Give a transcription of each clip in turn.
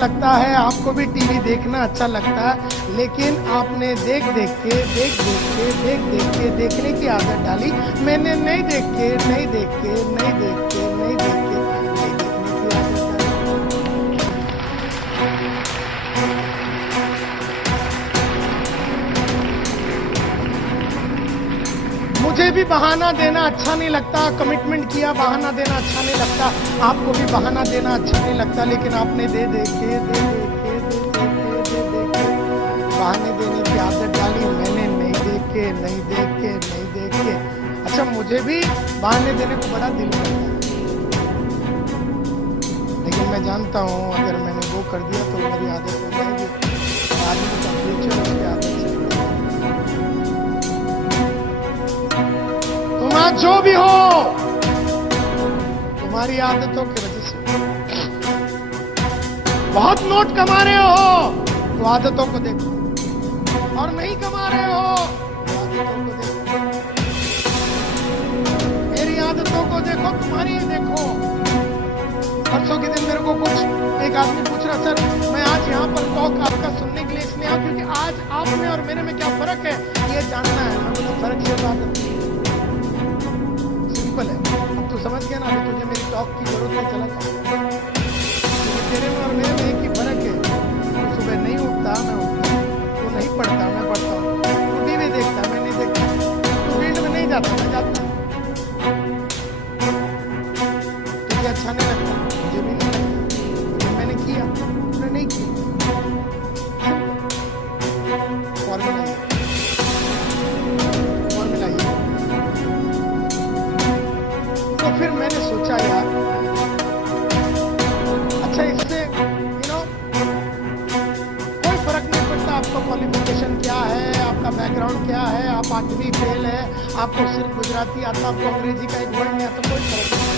लगता है, आपको भी टीवी देखना अच्छा लगता है, लेकिन आपने देख देख के देखने की आदत डाली। मैंने नहीं देख के देखने की आदत डाली। मुझे भी बहाना देना अच्छा नहीं लगता, कमिटमेंट किया, बहाना देना अच्छा नहीं लगता, आपको भी बहाना देना अच्छा नहीं लगता, लेकिन आपने दे के बहाने देने की आदत डाली। मैंने नहीं देख के। अच्छा, मुझे भी बहाने देने को बड़ा दिल करता है, लेकिन मैं जानता हूं अगर मैंने वो कर दिया तो मेरी आदत हो जाएगी। आदमी का फ्यूचर उसकी आदत से। तुम आज जो भी हो, तुम्हारी आदतों की वजह से। बहुत नोट कमा रहे हो तो आदतों को देखो, और नहीं कमा रहे हो तो आदतों को देखो। मेरी आदतों को देखो, तुम्हारी देखो। परसों के दिन मेरे को एक आदमी पूछ रहा, सर मैं आज यहाँ पर टॉक आपका सुनने के लिए इसलिए आया क्योंकि आज आप में और मेरे में क्या फर्क है ये जानना है। मैं बोला फर्क सिर्फ आदत सिंपल है। अब तू समझ गया ना, अभी तुझे मेरी टॉक की जरूरत नहीं, चला जाए। तेरे में और मेरे में एक ही फर्क है, तो सुबह नहीं उठता, मैं उठता, तो नहीं पढ़ता, मैं पढ़ता हूँ, तो टीवी देखता, मैं नहीं देखता, तो फील्ड में नहीं जाता, मैं जाता। तुझे अच्छा नहीं लगता, मुझे भी नहीं लगता, लेकिन मैंने किया, तूने नहीं किया। फॉर्मूला ये। तो फिर मैंने सोचा यार, अच्छा इससे कोई फर्क नहीं पड़ता आपका क्वालिफिकेशन क्या है, आपका बैकग्राउंड क्या है, आप 8वीं फेल है, आपको सिर्फ गुजराती आता, आपको अंग्रेजी का एक वर्ड नहीं आता, कोई फर्क नहीं।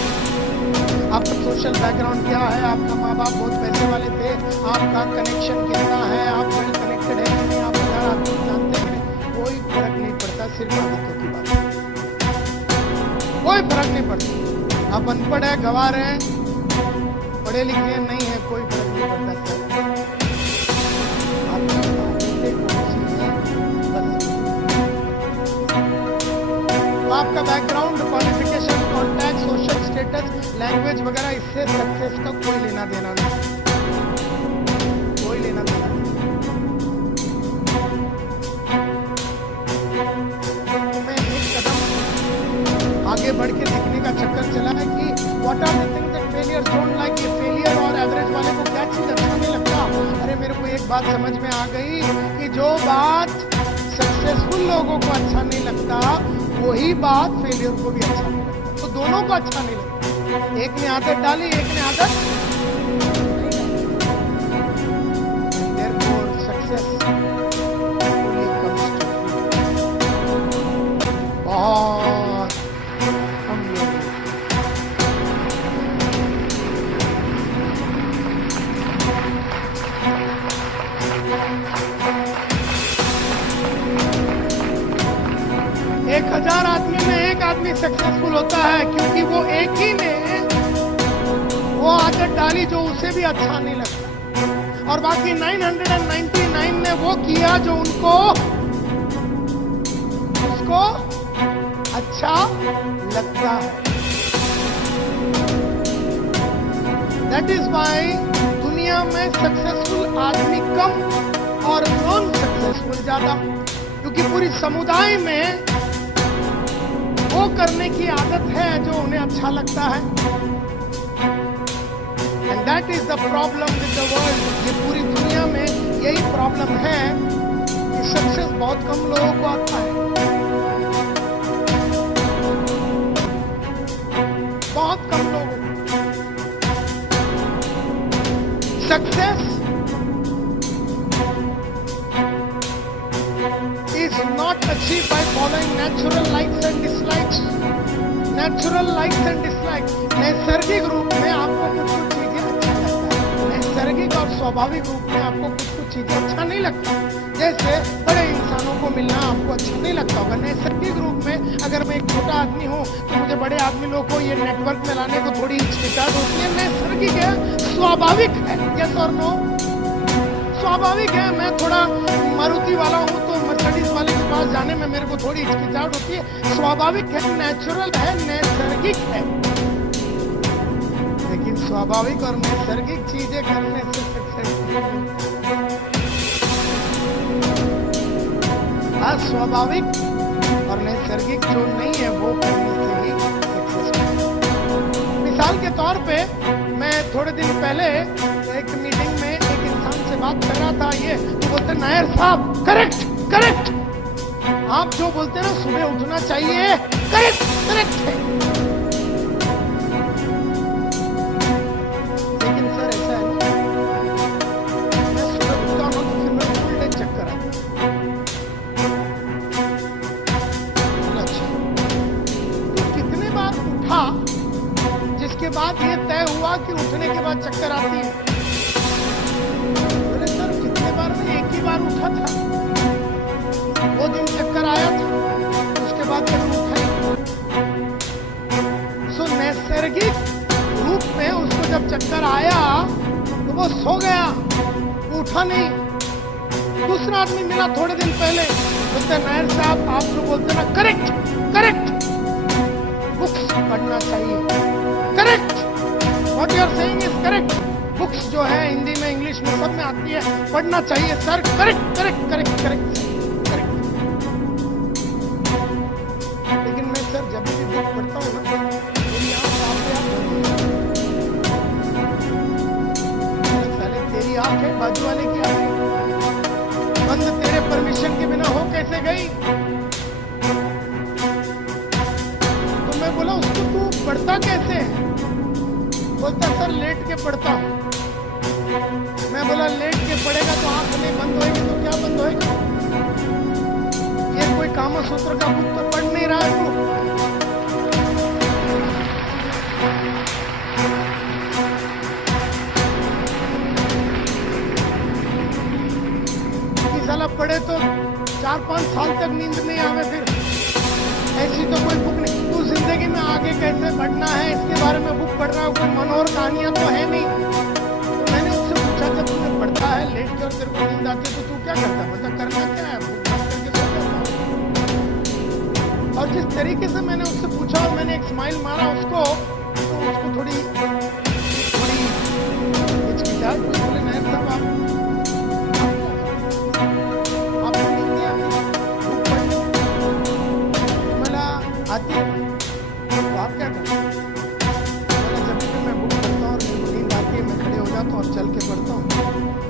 आपका सोशल बैकग्राउंड क्या है, आपका माँ बाप बहुत पैसे वाले थे, आपका कनेक्शन कितना है, आप वेल कनेक्टेड है कि नहीं, आप 1000 आदमी जानते हैं, कोई फर्क नहीं पड़ता, सिर्फ आदतों की बात। कोई फर्क नहीं पड़ता। आप अनपढ़ है, गंवार है, पढ़े लिखे नहीं है, कोई फर्क नहीं पड़ता सर। तो आपका background, qualification, contact, social status, language वगैरह, इससे सक्सेस का कोई लेना देना नहीं, कोई लेना देना नहीं। मैं एक कदम आगे बढ़ के देखने का चक्कर चला है कि what are the things that failures don't like. ये फेलियर और एवरेज वाले को क्या चीज अच्छा नहीं लगता। अरे मेरे को एक बात समझ में आ गई कि जो बात सक्सेसफुल लोगों को अच्छा नहीं लगता, वही बात फेलियर को भी अच्छा नहीं लगता। तो दोनों को अच्छा नहीं लगता। एक ने आदत डाली, एक ने आदत therefore success only comes to बहुत हम लोग। एक 1000 आदमी में एक आदमी सक्सेसफुल होता है, क्योंकि वो एक ही ने वो आदत डाली जो उसे भी अच्छा नहीं लगता, और बाकी 999 ने वो किया जो उसको अच्छा लगता है। दैट इज वाई दुनिया में सक्सेसफुल आदमी कम और नॉन सक्सेसफुल ज्यादा, क्योंकि पूरी समुदाय में वो करने की आदत है जो उन्हें अच्छा लगता है। And that is the problem with the world. ये पूरी दुनिया में यही प्रॉब्लम है कि सक्सेस बहुत कम लोगों को आता है, बहुत कम लोगों को। Success is not achieved by following natural likes and dislikes. Natural likes and dislikes, नैसर्गिक रूप में आपको कुछ चीजें अच्छा लगता है, नैसर्गिक और स्वाभाविक रूप में आपको कुछ कुछ चीजें अच्छा नहीं लगता, जैसे बड़े इंसानों को मिलना आपको अच्छा नहीं लगता होगा। नैसर्गिक रूप में अगर मैं एक छोटा आदमी हूँ तो मुझे बड़े आदमी लोगों को ये नेटवर्क में लाने को थोड़ी हिचकिचाहट होती है, नैसर्गिक है, स्वाभाविक है। यस और नो? स्वाभाविक है। मैं थोड़ा मारुति वाला हूँ तो मर्सिडीज वाले के पास जाने में मेरे को थोड़ी हिचकिचाहट होती है, स्वाभाविक है, नेचुरल है, नैसर्गिक है। लेकिन स्वाभाविक और नैसर्गिक चीजें करने से सक्सेस नहीं मिलता। अस्वाभाविक और नैसर्गिक जो नहीं है वो करने से ही सक्सेस। मिसाल के तौर पे मैं थोड़े दिन पहले एक मीटिंग में एक इंसान से बात कर रहा था, ये तो बोलते नायर साहब करेक्ट करेक्ट, आप जो बोलते हैं ना सुबह उठना चाहिए, करेक्ट करेक्ट है। लेकिन सर ऐसा है ना, मैं सुबह उठता हूं तो फिर मेरे फुल डे चक्कर आता है। अच्छा, तो कितने बार उठा जिसके बाद ये तय हुआ कि उठने के बाद चक्कर आती है? बोले सर कितने बार, मैं एक ही बार उठा था, वो दिन चक्कर आया था, उसके बाद कभी उठा ही। सो नैसर्गिक रूप में उसको जब चक्कर आया तो वो सो गया, उठा नहीं। दूसरा आदमी मिला थोड़े दिन पहले, बोलते नायर साहब आप जो बोलते ना करेक्ट करेक्ट, बुक्स पढ़ना चाहिए, correct, what you are saying is correct, books जो है हिंदी में इंग्लिश में सब में आती है, पढ़ना चाहिए sir, correct correct correct correct correct. लेकिन मैं सर जब भी बुक पढ़ता हूँ ना, मेरी आंख आपके आप साले तेरी आंख है, बाजू वाले की आंख है, बंद तेरे परमिशन के बिना हो कैसे गई? तो मैं बोला उसको तू पढ़ता कैसे है? बोलता सर लेट के पढ़ता हूं। मैं बोला लेट के पढ़ेगा तो आंख नहीं बंद होएगी तो क्या बंद होएगा? ये कोई कामसूत्र का बुक तो पढ़ नहीं रहा है तू। साला पढ़े तो 4-5 साल तक नींद नहीं आवे, फिर ऐसी तो कोई बुक नहीं। तू जिंदगी में आगे कैसे बढ़ना है इसके बारे में बुक पढ़ रहा है, कोई मनोहर कहानियां तो है नहीं। तो मैंने उससे पूछा जब तुम्हें पढ़ता है लेट के और तेरे को नींद आती है तो तू क्या करता है? मतलब करना क्या है, बुक बंद करके सो जाता हूं। और जिस तरीके से मैंने उससे पूछा और मैंने एक स्माइल मारा उसको, तो उसको थोड़ी हिचकिचाहट हुई। बोले नायर साहब आती है तो आप क्या करते हैं? जब भी मैं बुक पढ़ता हूँ और मेरे को नींद आती है, मैं खड़े हो जाता हूँ और चल के पढ़ता हूँ,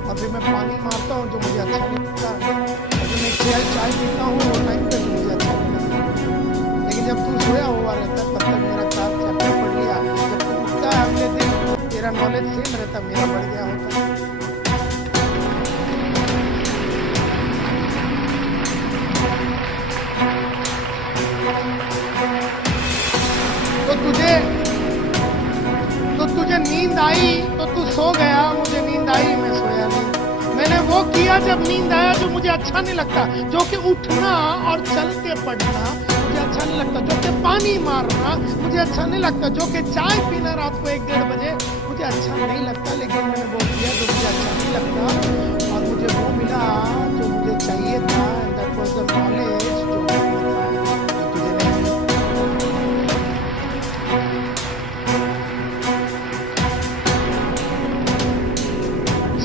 और फिर मैं पानी मारता हूँ जो मुझे अच्छा नहीं लगता, और फिर मैं चाय पीता हूँ वो टाइम पे जो मुझे अच्छा नहीं लगता। लेकिन जब तू सोया हुआ रहता तब तक मेरा 4 चैप्टर पढ़ लिया, जब तू उठता है अगले दिन तेरा नॉलेज सेम रहता, मेरा बढ़ गया होता। तो तुझे नींद आई तो तू सो गया, मुझे नींद आई मैं सोया नहीं। मैंने वो किया जब नींद आया जो मुझे अच्छा नहीं लगता, जो कि उठना और चल के पढ़ना मुझे अच्छा नहीं लगता, जो कि पानी मारना मुझे अच्छा नहीं लगता, जो कि चाय पीना रात को 1-1:30 बजे मुझे अच्छा नहीं लगता। लेकिन मैंने वो किया जो मुझे अच्छा नहीं लगता, और मुझे वो मिला जो मुझे चाहिए था, and that was the knowledge जो तुझे नहीं।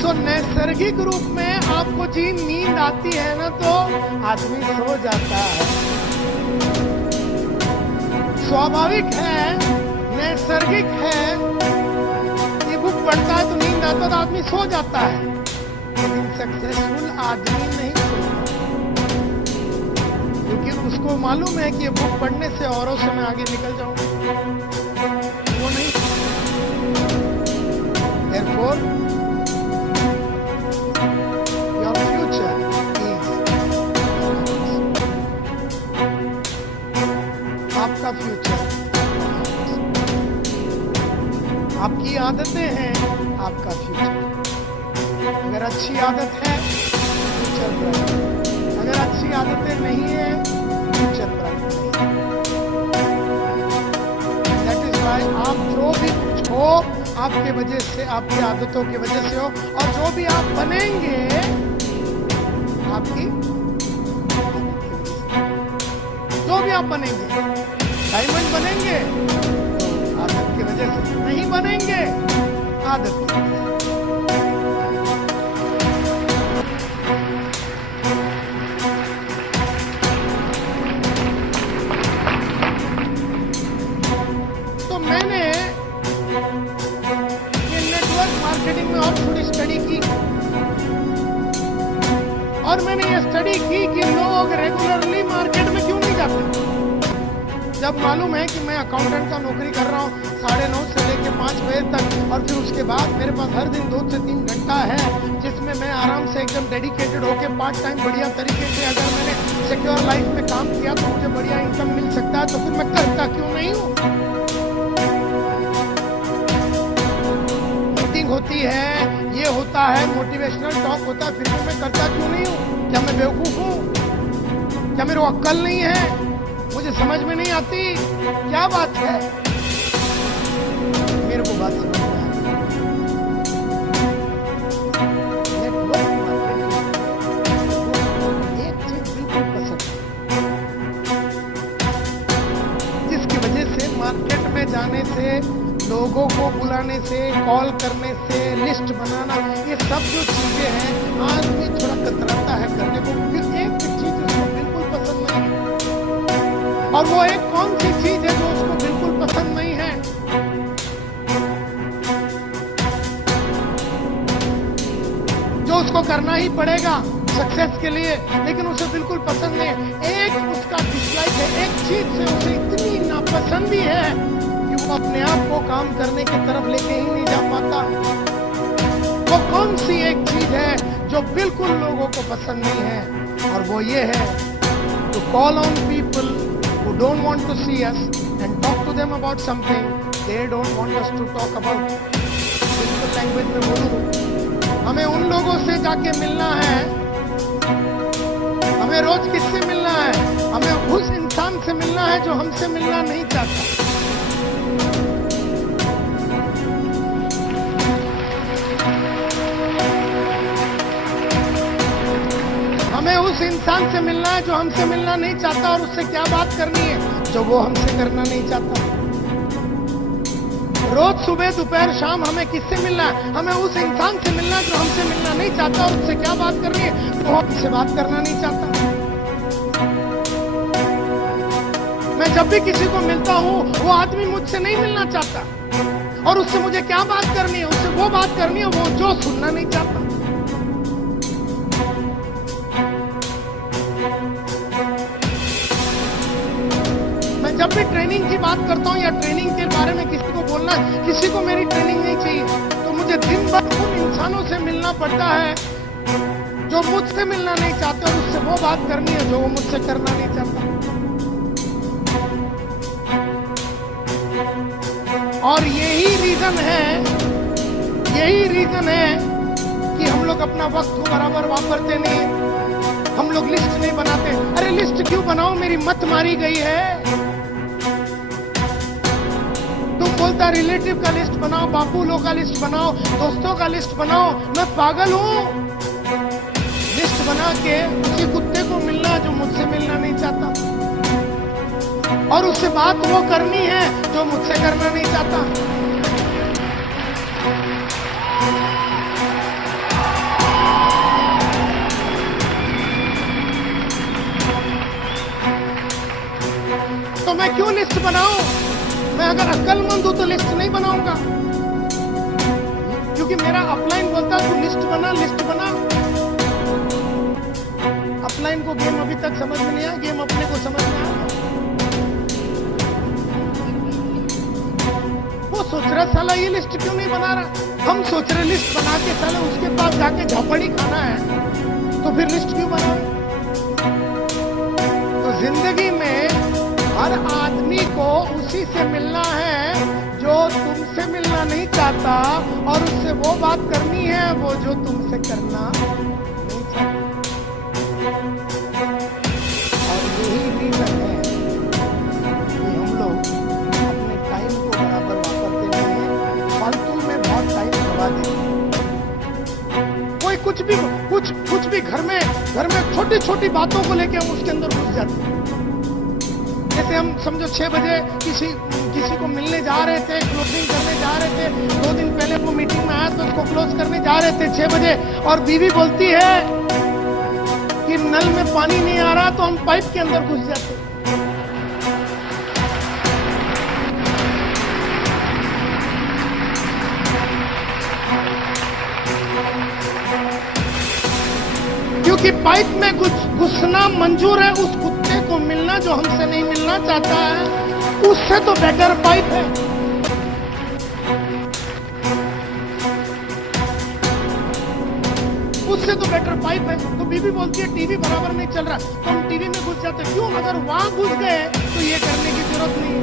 तो नैसर्गिक रूप में आपको जी नींद आती है ना तो आदमी सो जाता है, स्वाभाविक है, नैसर्गिक है। ये बुक पढ़ता है तो नींद आता है तो आदमी सो जाता है, लेकिन सक्सेसफुल आदमी नहीं सोता, क्योंकि उसको मालूम है कि ये बुक पढ़ने से औरों से मैं आगे निकल जाऊंगा, वो नहीं। Therefore, आपका फ्यूचर, आपकी आदतें हैं आपका फ्यूचर। अगर अच्छी आदत है फ्यूचर ब्राइट, अगर अच्छी आदतें नहीं है फ्यूचर ब्राइट नहीं। दैट इज वाई आप जो भी कुछ हो आपके वजह से, आपकी आदतों की वजह से हो, और जो भी आप बनेंगे आपकी, जो भी आप बनेंगे, डायमंड बनेंगे तो आदत की वजह से, नहीं बनेंगे आदत की वजह से। तो मैंने ये नेटवर्क मार्केटिंग में और थोड़ी स्टडी की, और मैंने ये स्टडी की कि लोग रेगुलरली मार्केट में क्यों नहीं जाते। जब मालूम है कि मैं अकाउंटेंट का नौकरी कर रहा हूँ 9:30 से लेकर 5 बजे तक, और फिर उसके बाद मेरे पास हर दिन 2 से 3 घंटा है जिसमें मैं आराम से एकदम डेडिकेटेड होकर पार्ट टाइम बढ़िया तरीके से अगर मैंने सिक्योर लाइफ में काम किया तो मुझे बढ़िया इनकम मिल सकता है, तो फिर मैं करता क्यों नहीं हूँ। मीटिंग होती है, ये होता है, मोटिवेशनल टॉक होता है, फिर भी मैं करता क्यों नहीं हूँ। क्या मैं बेवकूफ हूँ? क्या मेरे को अक्ल नहीं है? मुझे समझ में नहीं आती? क्या बात है? मेरे को बात समझ में आती। नेटवर्क मार्केटिंग एक चीज बिल्कुल पसंद है, जिसकी वजह से मार्केट में जाने से, लोगों को बुलाने से, कॉल करने से, लिस्ट बनाना, ये सब जो चीजें हैं आदमी थोड़ा कतराता है करने को। फिर एक चीज उसको बिल्कुल पसंद नहीं है, और वो एक कौन सी चीज है जो उसको बिल्कुल पसंद नहीं है? जो उसको करना ही पड़ेगा सक्सेस के लिए, लेकिन उसे बिल्कुल पसंद नहीं है। एक उसका डिसलाइक है, एक चीज से उसे इतनी नापसंदी है कि वो अपने आप को काम करने की तरफ लेके ही नहीं जा पाता। वो कौन सी एक चीज है जो बिल्कुल लोगों को पसंद नहीं है? और वो ये है, to call on people who don't want to see us and talk to them about something they don't want us to talk about. Simple language में बोलूं, हमें उन लोगों से जाके मिलना है, हमें रोज किससे मिलना है? हमें उस इंसान से मिलना है जो हमसे मिलना नहीं चाहता। हमें उस इंसान से मिलना है जो हमसे मिलना नहीं चाहता, और उससे क्या बात करनी है जो वो हमसे करना नहीं चाहता। रोज सुबह दोपहर शाम हमें किससे मिलना है? हमें उस इंसान से मिलना है जो हमसे मिलना नहीं चाहता, और उससे क्या बात करनी है? वो हमसे बात करना नहीं चाहता। मैं जब भी किसी को मिलता हूं वो आदमी मुझसे नहीं मिलना चाहता, और उससे मुझे क्या बात करनी है? उससे वो बात करनी है वो जो सुनना नहीं चाहता। जब भी ट्रेनिंग की बात करता हूं या ट्रेनिंग के बारे में किसी को बोलना है, किसी को मेरी ट्रेनिंग नहीं चाहिए, तो मुझे दिन भर उन इंसानों से मिलना पड़ता है जो मुझसे मिलना नहीं चाहते, और उससे वो बात करनी है जो वो मुझसे करना नहीं चाहता। और यही रीजन है कि हम लोग अपना वक्त को बराबर वापरते नहीं, हम लोग लिस्ट नहीं बनाते। अरे लिस्ट क्यों बनाओ? मेरी मत मारी गई है। बोलता रिलेटिव का लिस्ट बनाओ, बापू लोग का लिस्ट बनाओ, दोस्तों का लिस्ट बनाओ। मैं पागल हूं? लिस्ट बना के उसी कुत्ते को मिलना जो मुझसे मिलना नहीं चाहता, और उससे बात वो करनी है जो मुझसे करना नहीं चाहता। तो मैं क्यों लिस्ट बनाऊं? मैं अगर अक्लमंद हूं तो लिस्ट नहीं बनाऊंगा, क्योंकि मेरा अपलाइन बोलता है तू लिस्ट बना, लिस्ट बना। अपलाइन को गेम अभी तक समझ में नहीं आया, गेम अपने को समझ में आया। वो सोच रहा साला ये लिस्ट क्यों नहीं बना रहा, हम सोच रहे लिस्ट बना के साला उसके पास जाके झापड़ी खाना है, तो फिर लिस्ट क्यों बना? तो जिंदगी में हर आदमी को उसी से मिलना है जो तुमसे मिलना नहीं चाहता। चाहता और उससे वो बात करनी है वो जो तुमसे करना नहीं चाहता। और यही रीजन है कि हम लोग अपने टाइम को बराबर वापरते नहीं है, फालतू में बहुत टाइम गवा देते हैं। कोई कुछ भी घर में छोटी छोटी बातों को लेके हम उसके अंदर घुस जाते हैं। जैसे हम समझो 6 बजे किसी को मिलने जा रहे थे, क्लोजिंग करने जा रहे थे, 2 दिन पहले वो मीटिंग में आया तो उसको क्लोज करने जा रहे थे 6 बजे, और बीवी बोलती है कि नल में पानी नहीं आ रहा, तो हम पाइप के अंदर घुस जाते। क्योंकि पाइप में घुसना मंजूर है, उस कुत्ते को मिलना जो हमसे नहीं मिलना चाहता है, उससे तो बेटर पाइप है। उससे तो बेटर पाइप है। तो बीवी बोलती है टीवी बराबर नहीं चल रहा, तो हम टीवी में घुस जाते। क्यों? अगर वहां घुस गए तो ये करने की जरूरत नहीं है,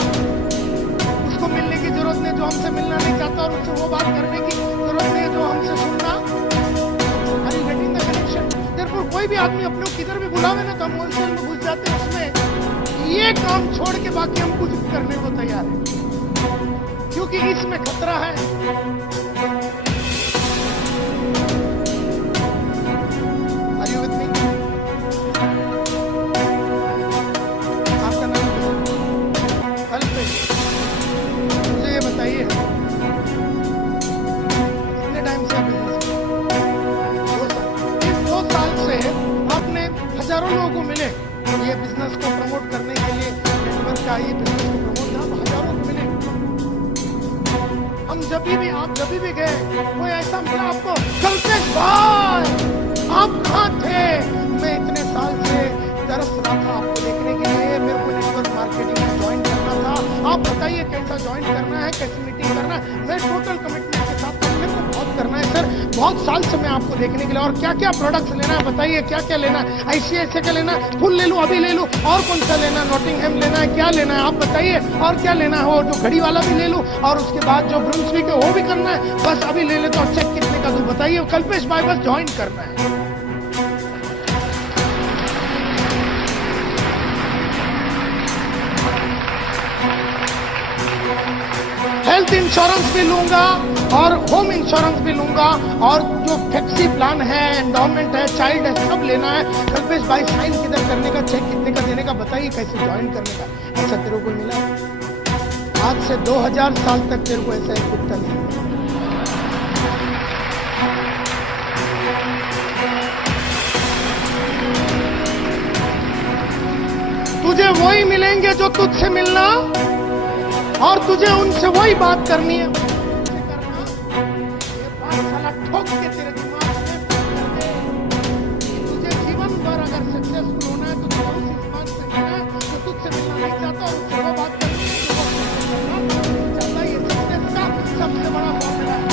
उसको मिलने की जरूरत नहीं जो हमसे मिलना नहीं चाहता, और उससे वो बात करने की जरूरत नहीं जो हमसे सुनना। Are you getting the connection? देखो कोई भी आदमी अपने को किधर भी बुलावे ना, तो हम होलसेल में घुस जाते हैं उसमें, ये काम छोड़ के बाकी हम कुछ करने को तैयार है, क्योंकि इसमें खतरा है। Are you with me? आपका नाम कल पे मुझे ये बताइए, कितने टाइम से बिजनेस? 2 साल से आपने हजारों लोगों को मिले ये बिजनेस को प्रमोट करने के लिए, नेटवर्क का ये बिजनेस को प्रमोट करना, हजारों को मिले। हम आप जब भी गए, कोई ऐसा मिला आपको, कल्पेश भाई आप कहाँ थे? मैं इतने साल से तरस रहा था आपको देखने के लिए, मेरे को नेटवर्क मार्केटिंग में ज्वाइन करना था, आप बताइए कैसा ज्वाइन करना है, कैसी मीटिंग करना है। मैं टोटल कमिटमेंट के साथ, मेरे को बहुत करना है सर, बहुत साल से मैं आपको देखने के लिए, और क्या क्या प्रोडक्ट्स लेना है बताइए, क्या क्या लेना है, ICICI का लेना है, फुल ले लूं, अभी ले लूं, और कौन सा लेना है, नॉटिंघम लेना है, क्या लेना है आप बताइए, और क्या लेना है, और जो घड़ी वाला भी ले लूं, और उसके बाद जो ब्रुंसविक है वो भी करना है, बस अभी ले ले तो चेक कितने का दूं बताइए, कल्पेश भाई बस ज्वाइन करना है। हेल्थ इंश्योरेंस भी लूंगा और होम इंश्योरेंस भी लूंगा, और जो फ्लेक्सी प्लान है, एंडोमेंट है, चाइल्ड है, सब लेना है। कल्पेश भाई साइन किधर करने का, चेक कितने का देने का बताइए, कैसे ज्वाइन करने का। ऐसा तेरे को मिला? आज से 2000 साल तक तेरे को ऐसा एक कुत्ता नहीं मिला। तुझे वही मिलेंगे जो तुझसे मिलना, और तुझे उनसे वही बात करनी है। ये बात साला ठोक के तेरे दिमाग में कि तुझे जीवन भर अगर सक्सेसफुल होना है तो तुझे उस इंसान से मिलना है जो तुझसे मिलना नहीं चाहता, और उससे वो बात करनी है जो वो तुझसे करना नहीं चाहता। ये सक्सेस का सबसे बड़ा फॉर्मूला है।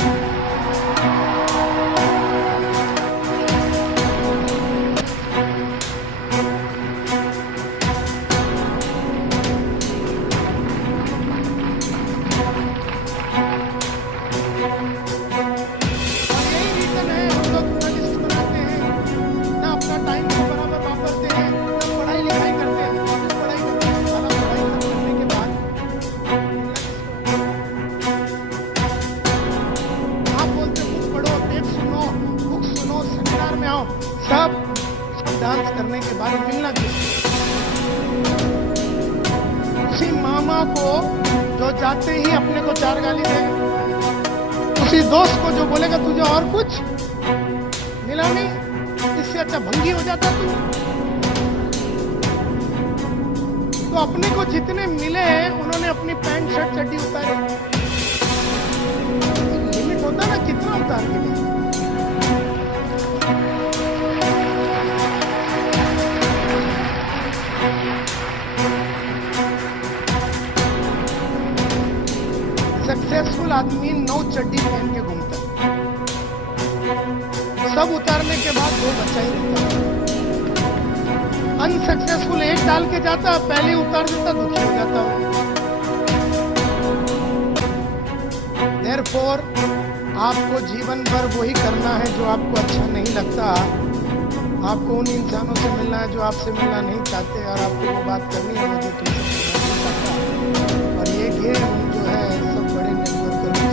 डांस करने के बाद मिलना किससे? उसी मामा को जो जाते ही अपने को 4 गाली देगा, उसी दोस्त को जो बोलेगा तुझे और कुछ मिला नहीं, इससे अच्छा भंगी हो जाता तू। तो अपने को जितने मिले उन्होंने अपनी पैंट शर्ट चड्डी उतारे। लिमिट होता ना कितना उतार के लिए। सक्सेसफुल आदमी 9 चड्डी पहन के घूमता है, सब उतारने के बाद 2 बचा ही रहता है। अनसक्सेसफुल 1 डाल के जाता, पहले ही उतार देता, दुखी हो जाता हूं। देयरफॉर आपको जीवन भर वही करना है जो आपको अच्छा नहीं लगता। आपको उन इंसानों से मिलना है जो आपसे मिलना नहीं चाहते, और आपको वो बात करनी है जो तुमसे नहीं चाहता। और ये गेम जो है सब बड़े नेटवर्कर को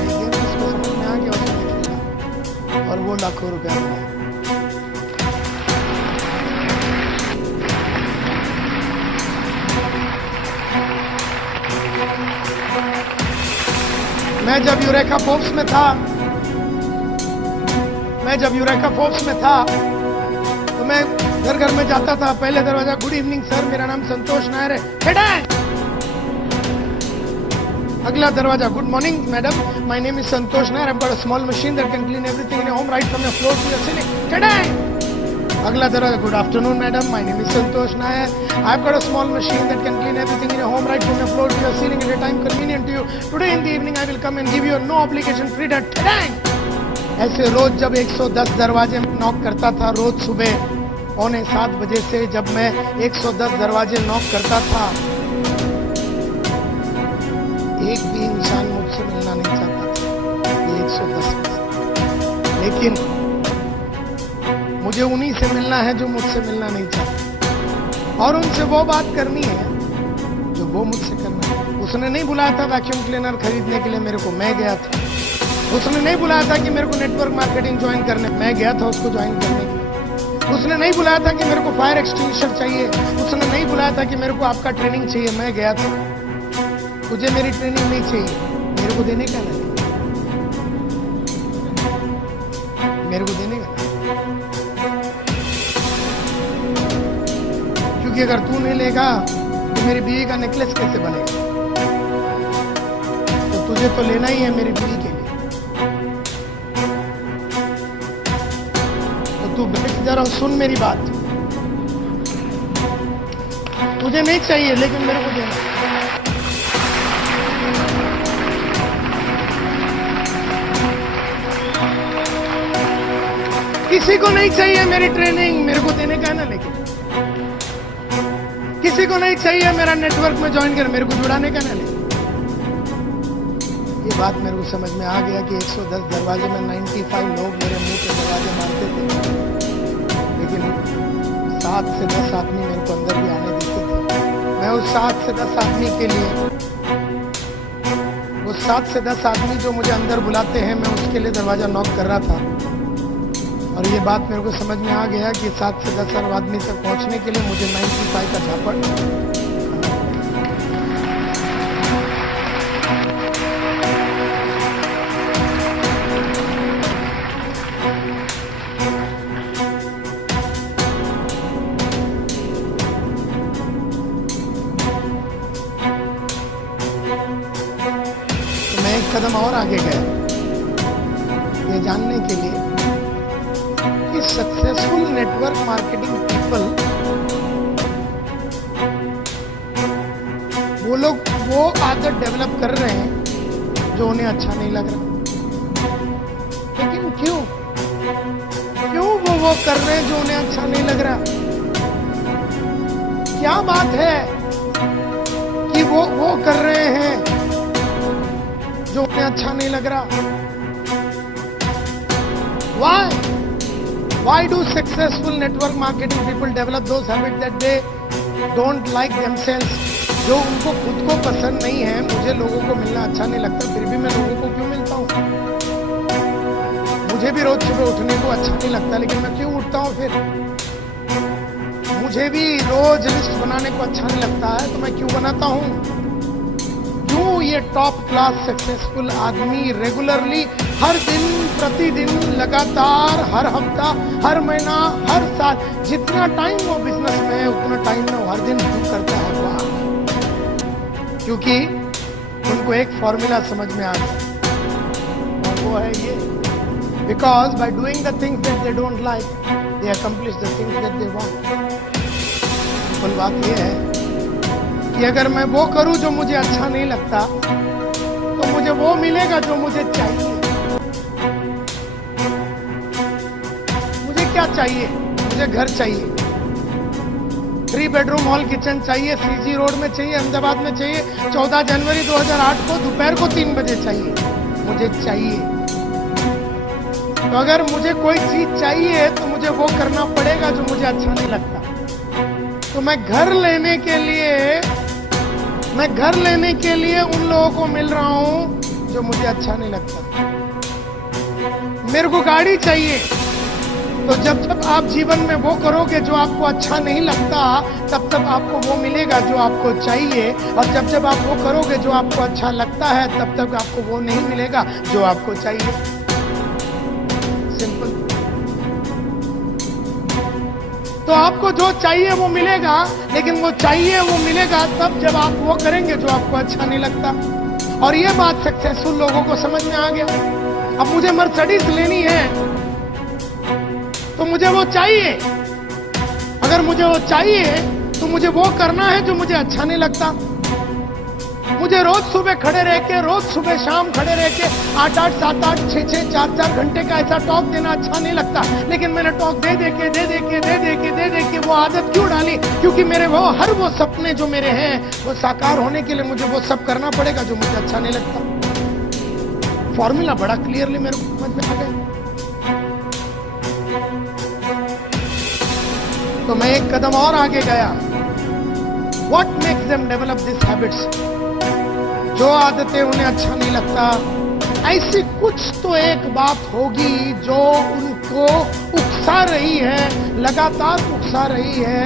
ये गेम जिसको समझ में आ गया उसे देखेगा, और वो लाखों रुपया में। मैं जब यूरेका फोर्ब्स में था, तो मैं घर घर में जाता था। पहले दरवाजा, गुड इवनिंग सर, मेरा नाम संतोष नायर है। अगला दरवाजा, good morning madam, my name is Santosh Nair, I have got a small machine that can clean everything in your home right from your floor to your ceiling. अगला दरवाजा, good afternoon madam, my name is Santosh Nair, I have got a small machine that can clean everything in your home right from your floor to your ceiling at a time convenient to you. Today in the evening I will come and give you no obligation free date. ऐसे रोज जब 110 दरवाजे में knock करता था, रोज सुबह 6:45 बजे से जब मैं 110 दरवाजे नॉक करता था, एक भी इंसान मुझसे मिलना नहीं चाहता था, ये 110 में। लेकिन मुझे उन्हीं से मिलना है जो मुझसे मिलना नहीं चाहते, और उनसे वो बात करनी है जो वो मुझसे करना है। उसने नहीं बुलाया था वैक्यूम क्लीनर खरीदने के लिए मेरे को, मैं गया था। उसने नहीं बुलाया था कि मेरे को नेटवर्क मार्केटिंग ज्वाइन करने, मैं गया था उसको ज्वाइन करने के लिए। उसने नहीं बुलाया था कि मेरे को फायर एक्सटिंग्विशर चाहिए, उसने नहीं बुलाया था कि मेरे को आपका ट्रेनिंग चाहिए, मैं गया था। तुझे मेरी ट्रेनिंग नहीं चाहिए, मेरे को देने का नहीं, मेरे को देने का नहीं। क्योंकि अगर तू नहीं लेगा तो मेरी बीवी का नेकलेस कैसे बनेगा? तो तुझे तो लेना ही है मेरी बीवी के लिए। तू बैठ जरा सुन मेरी बात। तुझे नहीं चाहिए लेकिन मेरे को देना। किसी को नहीं चाहिए मेरी ट्रेनिंग, मेरे को देने का है ना। लेकिन किसी को नहीं चाहिए मेरा नेटवर्क में ज्वाइन कर, मेरे को जुड़ाने का ना। लेकिन ये बात मेरे को समझ में आ गया कि 110 दरवाजे में 95 लोग मेरे मुंह पे दरवाजे मारते थे, लेकिन 7 से 10 आदमी मेरे को अंदर भी आने देते थे। मैं उस 7 से 10 आदमी के लिए, वो 7 से 10 आदमी जो मुझे अंदर बुलाते हैं, मैं उसके लिए दरवाजा नॉक कर रहा था। और ये बात मेरे को समझ में आ गया कि 7 से 10 आदमी तक पहुंचने के लिए मुझे 95 का झापड़। तो मैं एक कदम और आगे गया ये जानने के लिए कि सक्सेसफुल नेटवर्क मार्केटिंग पीपल, वो लोग वो आदत डेवलप कर रहे हैं जो उन्हें अच्छा नहीं लग रहा। लेकिन क्यों वो कर रहे हैं जो उन्हें अच्छा नहीं लग रहा? क्या बात है कि वो कर रहे हैं जो उन्हें अच्छा नहीं लग रहा? Why do successful network marketing people develop those habits that they don't like themselves? जो उनको खुद को पसंद नहीं है। मुझे लोगों को मिलना अच्छा नहीं लगता, फिर भी मैं लोगों को क्यों मिलता हूँ? मुझे भी रोज सुबह उठने को अच्छा नहीं लगता, लेकिन मैं क्यों उठता हूँ? फिर मुझे भी रोज लिस्ट बनाने को अच्छा नहीं लगता है, तो मैं क्यों बनाता हूँ? क्यों ये टॉप क्लास सक्सेसफुल आदमी रेगुलरली हर दिन, प्रतिदिन, लगातार, हर हफ्ता, हर महीना, हर साल, जितना टाइम वो बिजनेस में है उतना टाइम में हर दिन क्यों करता है? वाह! क्योंकि उनको एक फॉर्मूला समझ में आ गया, और वो है ये, because by doing the things that they don't like, they accomplish the things that they want. Simple बात ये है कि अगर मैं वो करूं जो मुझे अच्छा नहीं लगता, तो मुझे वो मिलेगा जो मुझे चाहिए। मुझे क्या चाहिए? मुझे घर चाहिए, 3 बेडरूम हॉल किचन चाहिए, सीजी रोड में चाहिए, अहमदाबाद में चाहिए, 14 जनवरी 2008 को दोपहर को 3 बजे चाहिए, मुझे चाहिए। तो अगर मुझे कोई चीज चाहिए तो मुझे वो करना पड़ेगा जो मुझे अच्छा नहीं लगता। तो मैं घर लेने के लिए उन लोगों को मिल रहा हूं जो मुझे अच्छा नहीं लगता। मेरे को गाड़ी चाहिए, तो जब जब आप जीवन में वो करोगे जो आपको अच्छा नहीं लगता, तब तब आपको वो मिलेगा जो आपको चाहिए। और जब जब आप वो करोगे जो आपको अच्छा लगता है, तब तक आपको वो नहीं मिलेगा जो आपको चाहिए। सिंपल। तो आपको जो चाहिए वो मिलेगा, लेकिन वो चाहिए वो मिलेगा तब जब आप वो करेंगे जो आपको अच्छा नहीं लगता। और ये बात सक्सेसफुल लोगों को समझ में आ गया। अब मुझे मर्सिडीज लेनी है तो मुझे वो चाहिए। अगर मुझे वो चाहिए तो मुझे वो करना है जो मुझे अच्छा नहीं लगता। मुझे रोज सुबह खड़े रह के, रोज सुबह शाम खड़े रह के 8-8, 7-8, 6-6, 4-4 घंटे का ऐसा टॉक देना अच्छा नहीं लगता। लेकिन मैंने टॉक दे दे के वो आदत क्यों डाली? क्योंकि मेरे वो सपने जो मेरे हैं वो साकार होने के लिए मुझे वो सब करना पड़ेगा जो मुझे अच्छा नहीं लगता। फॉर्मूला बड़ा क्लियरली मेरे को समझ में आ गया। तो मैं एक कदम और आगे गया। What makes them develop these habits? जो आदतें उन्हें अच्छा नहीं लगता, ऐसी कुछ तो एक बात होगी जो उनको उकसा रही है, लगातार उकसा रही है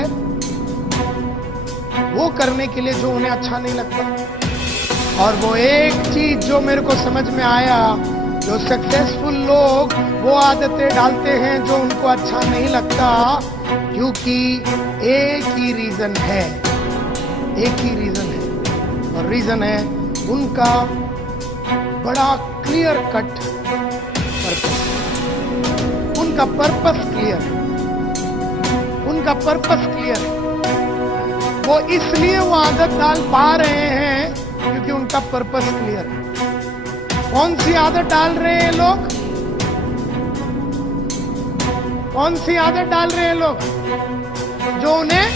वो करने के लिए जो उन्हें अच्छा नहीं लगता। और वो एक चीज जो मेरे को समझ में आया, जो सक्सेसफुल लोग वो आदतें डालते हैं जो उनको अच्छा नहीं लगता, क्योंकि एक ही रीजन है। और रीजन है उनका बड़ा क्लियर कट पर्पस। उनका पर्पस क्लियर है। वो इसलिए वो आदत डाल पा रहे हैं क्योंकि उनका पर्पस क्लियर है। कौन सी आदत डाल रहे हैं लोग? कौन सी आदत डाल रहे हैं लोग? जो उन्हें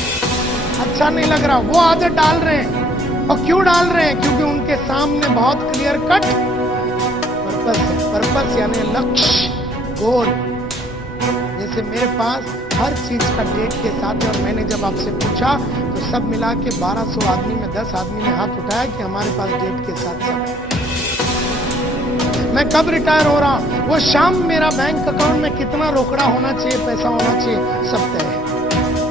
अच्छा नहीं लग रहा वो आदत डाल रहे हैं। और क्यों डाल रहे हैं? क्योंकि उनके सामने बहुत क्लियर कट पर्पस है। पर्पस यानी लक्ष्य, गोल। जैसे मेरे पास हर चीज का डेट के साथ है। और मैंने जब आपसे पूछा तो सब मिला के 1200 आदमी में 10 आदमी ने हाथ उठाया कि हमारे पास डेट के साथ सब है। मैं कब रिटायर हो रहा हूं, वो शाम मेरा बैंक अकाउंट में कितना रोकड़ा होना चाहिए, पैसा होना चाहिए, सब तय है।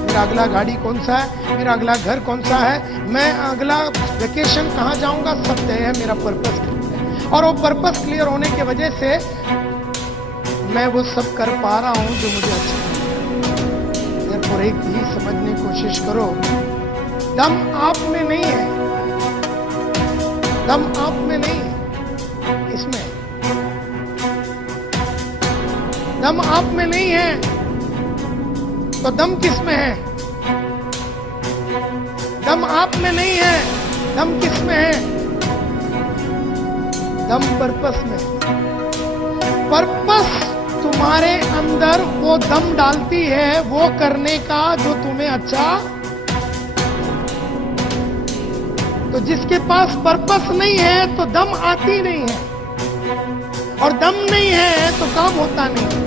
मेरा अगला गाड़ी कौन सा है, मेरा अगला घर कौन सा है, मैं अगला वेकेशन कहाँ जाऊंगा, सब तय है। मेरा पर्पस क्लियर है। और वो पर्पस क्लियर होने की वजह से मैं वो सब कर पा रहा हूं जो मुझे अच्छा लगता है। और एक ही समझने की कोशिश करो, दम आप में नहीं है। दम आप में नहीं है, इसमें दम आप में नहीं है। तो दम किस में है? दम आप में नहीं है, दम किस में है? दम पर्पस में। पर्पस तुम्हारे अंदर वो दम डालती है वो करने का जो तुम्हें अच्छा। तो जिसके पास पर्पस नहीं है तो दम आती नहीं है, और दम नहीं है तो काम होता नहीं।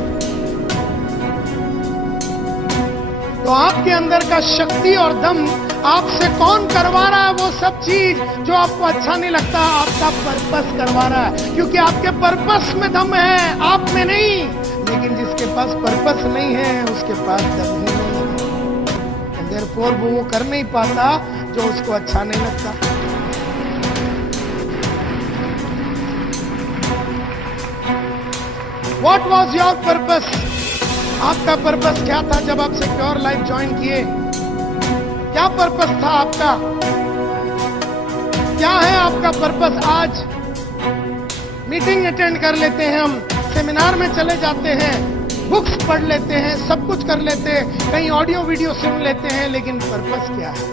तो आपके अंदर का शक्ति और दम आपसे कौन करवा रहा है? वो सब चीज जो आपको अच्छा नहीं लगता, आपका पर्पस करवा रहा है। क्योंकि आपके पर्पस में दम है, आप में नहीं। लेकिन जिसके पास पर्पस नहीं है उसके पास दम ही नहीं है। देयरफॉर वो कर नहीं पाता जो उसको अच्छा नहीं लगता। What was your purpose? आपका पर्पस क्या था जब आप सिक्योर लाइफ ज्वाइन किए? क्या पर्पस था आपका? क्या है आपका पर्पस? आज मीटिंग अटेंड कर लेते हैं, हम सेमिनार में चले जाते हैं, बुक्स पढ़ लेते हैं, सब कुछ कर लेते हैं, कहीं ऑडियो वीडियो सुन लेते हैं, लेकिन पर्पस क्या है?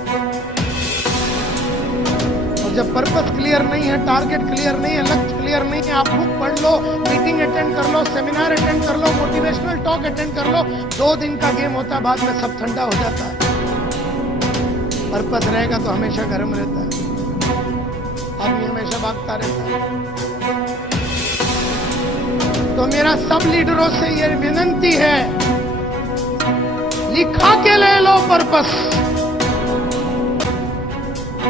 और जब पर्पस क्लियर नहीं है, टारगेट क्लियर नहीं है, लक्ष्य क्लियर नहीं है, आप बुक पढ़ लो, मीटिंग अटेंड कर लो, सेमिनार अटेंड कर लो, मोटिवेशनल टॉक अटेंड कर लो, 2 दिन का गेम होता है, बाद में सब ठंडा हो जाता है। पर्पस रहेगा तो हमेशा गर्म रहता है, आदमी हमेशा भागता रहता है। तो मेरा सब लीडरों से यह विनती है, लिखा के ले लो पर्पस।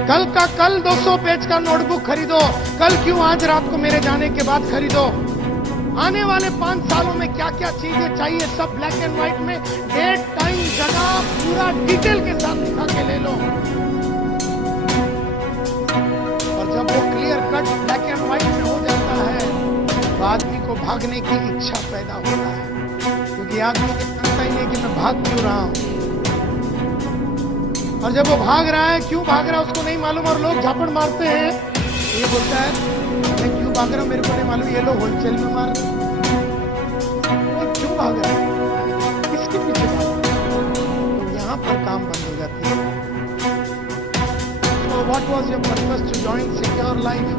कल का कल 200 पेज का नोटबुक खरीदो, कल क्यों आज रात को मेरे जाने के बाद खरीदो। आने वाले 5 सालों में क्या क्या चीजें चाहिए सब ब्लैक एंड व्हाइट में डेट, टाइम, जगह पूरा डिटेल के साथ लिखा के ले लो। और जब वो clear cut black and white में हो जाता है तो आदमी को भागने की इच्छा पैदा होता है, क्योंकि आदमी को जानता ही नहीं कि मैं भाग क्यों रहा हूं। और जब वो भाग रहा है, क्यों भाग रहा है उसको नहीं मालूम, और लोग झापड़ मारते हैं, ये बोलता है मैं क्यों भाग रहा हूं मेरे को नहीं मालूम, ये लोग होलसेल में मार रहे हैं, क्यों भाग रहा है, किसके पीछे भाग रहा है। तो यहां पर काम बंद हो जाती है। So what was your purpose to join Secure Life?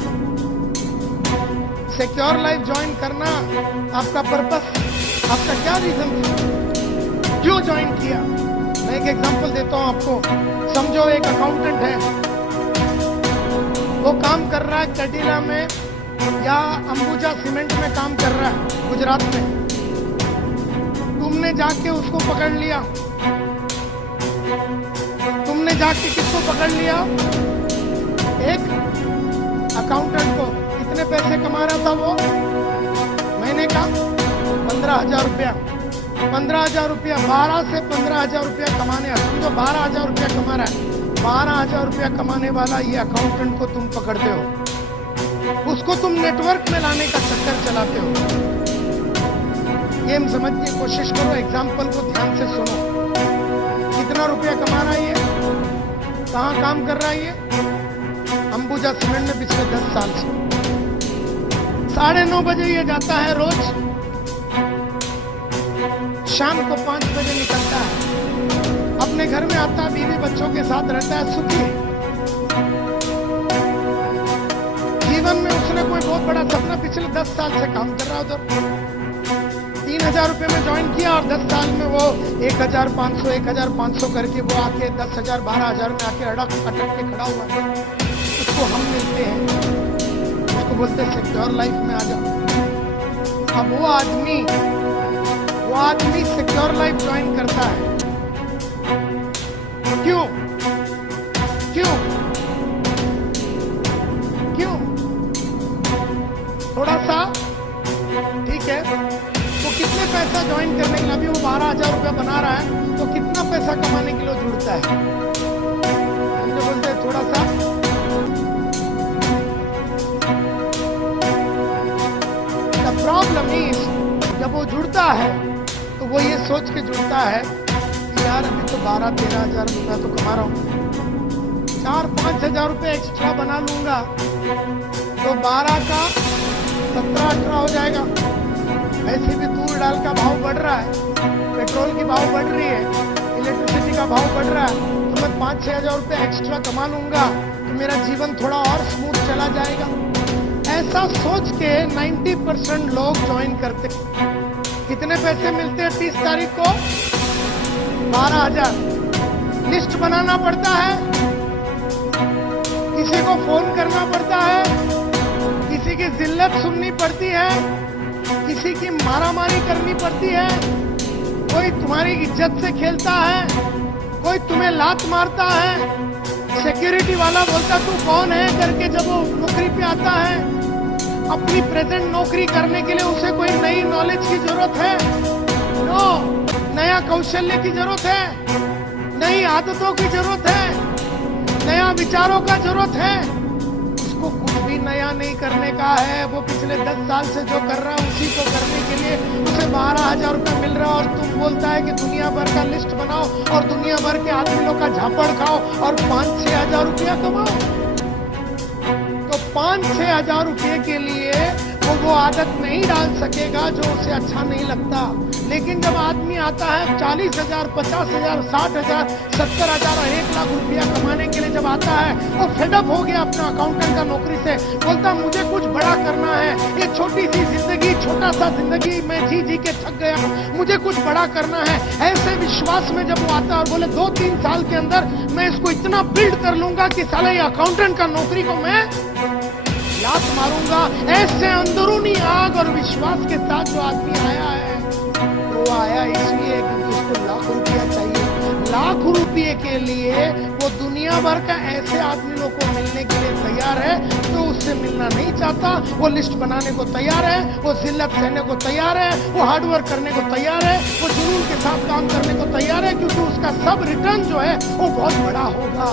Secure Life join करना आपका पर्पस, आपका क्या रीजन था, क्यों ज्वाइन किया। मैं एक एग्जांपल देता हूं आपको। समझो एक अकाउंटेंट है, वो काम कर रहा है कैडिला में या अंबुजा सीमेंट में काम कर रहा है गुजरात में। तुमने जाके उसको पकड़ लिया, तुमने जाके किसको पकड़ लिया, एक अकाउंटेंट को। कितने पैसे कमा रहा था वो महीने का, 15,000 रुपया। 15,000 रुपया, 12 से 15,000 रुपया कमाने, समझो 12,000 रुपया कमा रहा है। 12,000 रुपया कमाने वाला ये अकाउंटेंट को तुम पकड़ते हो, उसको तुम नेटवर्क में लाने का चक्कर चलाते हो। गेम समझने की कोशिश करो, एग्जाम्पल को ध्यान से सुनो। कितना रुपया कमा रहा है ये, कहां काम कर रहा है ये, अंबुजा सीमेंट में पिछले 10 साल से। 9:30 बजे ये जाता है रोज, शाम को 5 बजे निकलता है, अपने घर में आता है, बीवी बच्चों के साथ रहता है, सुखी। जीवन में उसने कोई बहुत बड़ा सपना पिछले 10 साल से काम कर रहा उधर। 3,000 रुपये में ज्वाइन किया और 10 साल में वो 1,500 करके वो आके 10,000 12,000 में आके अटक के खड़ा हुआ। उसको हम मिलते हैं, उसको बोलते हैं सिक्योर लाइफ में आ जाओ। अब वो आदमी सिक्योर लाइफ ज्वाइन करता है। क्यों क्यों क्यों? थोड़ा सा ठीक है, वो कितने पैसा ज्वाइन करने के लिए, अभी वो 12,000 रुपया बना रहा है, तो कितना पैसा कमाने के लिए जुड़ता है, हम जो बोलते हैं थोड़ा सा। द प्रॉब्लम इज, जब वो जुड़ता है तो वो ये सोच के जुड़ता है कि यार अभी तो 12-13,000 रुपया तो कमा रहा हूं, 4-5,000 रुपये एक्स्ट्रा बना लूंगा तो 12 का 17-18 हो जाएगा। ऐसे भी तूर दाल का भाव बढ़ रहा है, पेट्रोल की भाव बढ़ रही है, इलेक्ट्रिसिटी का भाव बढ़ रहा है, तो मैं 5-6,000 रुपये एक्स्ट्रा कमा लूंगा तो मेरा जीवन थोड़ा और स्मूथ चला जाएगा। ऐसा सोच के 90% लोग ज्वाइन करते। कितने पैसे मिलते हैं 30 तारीख को? 12,000। लिस्ट बनाना पड़ता है, किसी को फोन करना पड़ता है, किसी की जिल्लत सुननी पड़ती है, किसी की मारामारी करनी पड़ती है, कोई तुम्हारी इज्जत से खेलता है, कोई तुम्हें लात मारता है, सिक्योरिटी वाला बोलता तू कौन है करके जब वो नौकरी पे आता है। अपनी प्रेजेंट नौकरी करने के लिए उसे कोई नई नॉलेज की जरूरत है, नो, नया कौशल्य की जरूरत है, नई आदतों की जरूरत है, नया विचारों का जरूरत है। उसको कुछ भी नया नहीं करने का है, वो पिछले 10 साल से जो कर रहा है उसी को करने के लिए उसे 12,000 रुपये मिल रहा है, और तुम बोलता है कि दुनिया भर का लिस्ट बनाओ और दुनिया भर के आदमियों का झापड़ खाओ और 5-6 हजार रुपया कमाओ। तो 5-6 हजार रुपये के लिए वो आदत नहीं डाल सकेगा जो उसे अच्छा नहीं लगता। लेकिन जब आदमी आता है 40,000, 50,000, 60,000, 70,000 और 1 लाख रुपया कमाने के लिए जब आता है, वो फेडअप हो गया अपना अकाउंटेंट का नौकरी से, बोलता मुझे कुछ बड़ा करना है, ये छोटी सी जिंदगी, छोटा सा जिंदगी मैं जी जी के थक गया, मुझे कुछ बड़ा करना है। ऐसे विश्वास में जब वो आता है और बोले 2-3 साल के अंदर मैं इसको इतना बिल्ड कर लूंगा कि साला ये अकाउंटेंट का नौकरी को मैं लात मारूंगा, ऐसे अंदरूनी आग और विश्वास के साथ जो आदमी आया है, वो आया इसलिए क्योंकि उसको लाख रुपया चाहिए। लाख रुपये के लिए वो दुनिया भर का ऐसे आदमी लोग को मिलने के लिए तैयार है जो उससे मिलना नहीं चाहता। वो लिस्ट बनाने को तैयार है, वो जिल्लत सहने को तैयार है, वो हार्डवर्क करने को तैयार है, वो जुनून के साथ काम करने को तैयार है, क्योंकि उसका सब रिटर्न जो है वो बहुत बड़ा होगा।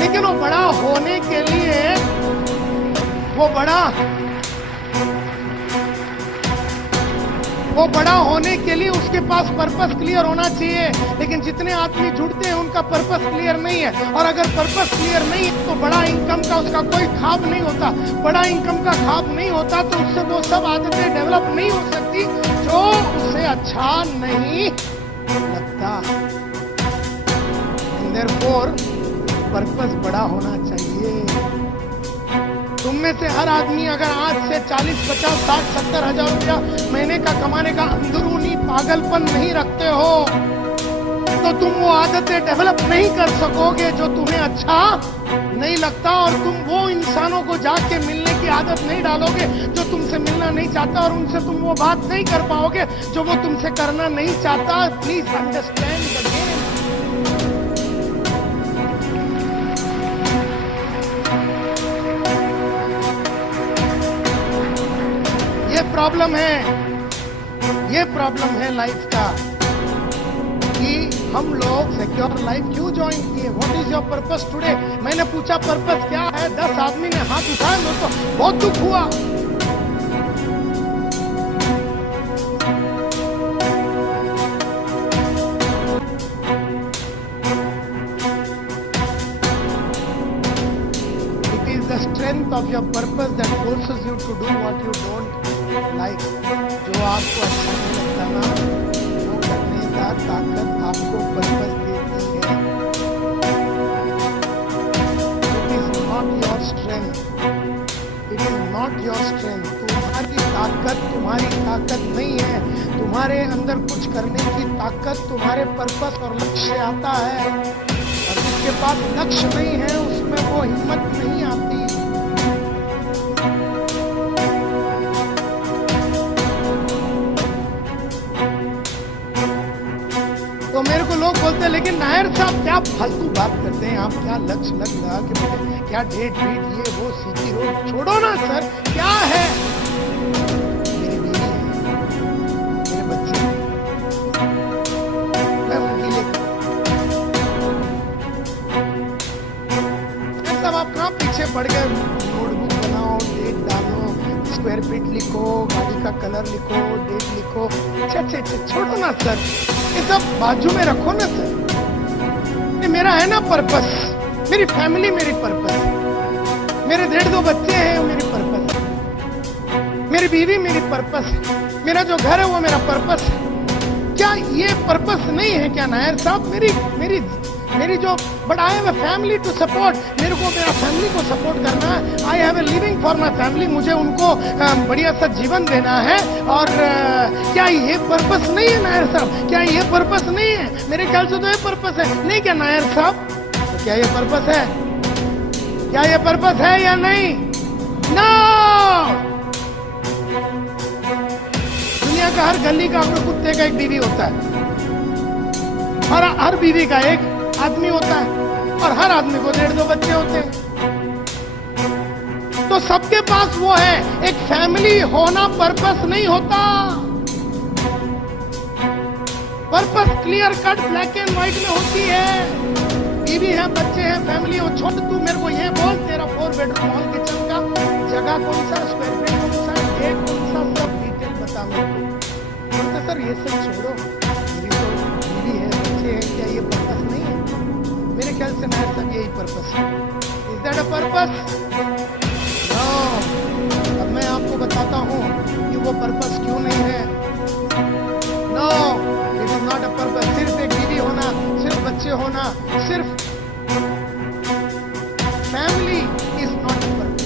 लेकिन वो बड़ा होने के लिए वो बड़ा होने के लिए उसके पास पर्पस क्लियर होना चाहिए। लेकिन जितने आदमी जुड़ते हैं उनका पर्पस क्लियर नहीं है, और अगर पर्पस क्लियर नहीं है तो बड़ा इनकम का उसका कोई ख्वाब नहीं होता। बड़ा इनकम का ख्वाब नहीं होता तो उससे वो सब आदतें डेवलप नहीं हो सकती जो उसे अच्छा नहीं लगता। देयरफॉर पर्पस बड़ा होना चाहिए। तुम में से हर आदमी अगर आज से 40, 50, 60, 70 हजार रुपया महीने का कमाने का अंदरूनी पागलपन नहीं रखते हो तो तुम वो आदतें डेवलप नहीं कर सकोगे जो तुम्हें अच्छा नहीं लगता, और तुम वो इंसानों को जाके मिलने की आदत नहीं डालोगे जो तुमसे मिलना नहीं चाहता, और उनसे तुम वो बात नहीं कर पाओगे जो वो तुमसे करना नहीं चाहता। Please understand the game. ये प्रॉब्लम है लाइफ का कि हम लोग सिक्योर लाइफ क्यों ज्वाइन किए। What is your purpose today? मैंने पूछा पर्पस क्या है, 10 आदमी ने हाथ उठाया, मेरे को बहुत दुख हुआ। It is the strength of your purpose that forces you to do what you don't like। जो आपको अच्छा नहीं लगता ना, वो करने का ताकत आपको पर्पस देती है। It is not your strength, it is not your strength. तुम्हारी ताकत नहीं है। तुम्हारे अंदर कुछ करने की ताकत तुम्हारे पर्पस और लक्ष्य से आता है, और जिसके पास लक्ष्य नहीं है उसमें वो हिम्मत नहीं आती। तो मेरे को लोग बोलते हैं लेकिन नायर साहब क्या फालतू बात करते हैं आप, क्या लक्ष्य लगा के बोले क्या डेट वीट ये वो सीधी रोड छोड़ो ना सर, क्या है? मेरी बीवी है, मेरे बच्चे हैं, मैं उनके लिए सब आप कहाँ पीछे पड़ गए? नोटबुक बनाओ, डेट डालो, स्क्वायर फीट लिखो, गाड़ी का कलर लिखो, डेट लिखो। अच्छा छोड़ो ना सर, ये सब बाजू में रखो ना सर। ये मेरा है ना पर्पस, मेरी फैमिली मेरी पर्पस, मेरे 1.5-2 बच्चे हैं मेरी पर्पस, मेरी बीवी मेरी पर्पस, मेरा जो घर है वो मेरा पर्पस है। क्या ये पर्पस नहीं है क्या नायर साहब? मेरी जो but I have a family to support. मेरे को मेरा फैमिली को सपोर्ट करना है। I have a living for my family. मुझे उनको बढ़िया सा जीवन देना है। और क्या ये पर्पस नहीं है नायर साहब? क्या ये पर्पस नहीं है? मेरे ख्याल से तो ये पर्पस है। नहीं क्या नायर साहब? तो क्या ये पर्पस है? क्या ये पर्पस है या नहीं? नो। दुनिया का हर गली का अपने कुत्ते का एक बीवी होता है, और हर बीवी का एक आदमी होता है, और हर आदमी को 1.5-2 बच्चे होते हैं। तो सबके पास वो है। एक फैमिली होना पर्पस नहीं होता। Purpose clear cut black and white में होती है। बीवी है, बच्चे हैं, फैमिली हो। छोड़ तू मेरे को ये बोल, तेरा 4 बेडरूम हॉल किचन का जगह कौन सा, स्क्वायर फीट कौन सा, डेट कौन सा, सब डिटेल बता मेरे को। बोलते सर ये सब छोड़ो, मेरी तो बीवी है, बच्चे हैं, क्या ये पर्पस नहीं है? मेरे ख्याल से नायर साहब यही पर्पस है। Is that a purpose? No. अब मैं आपको बताता हूं कि वो पर्पस क्यों नहीं है। होना सिर्फ family is not a purpose.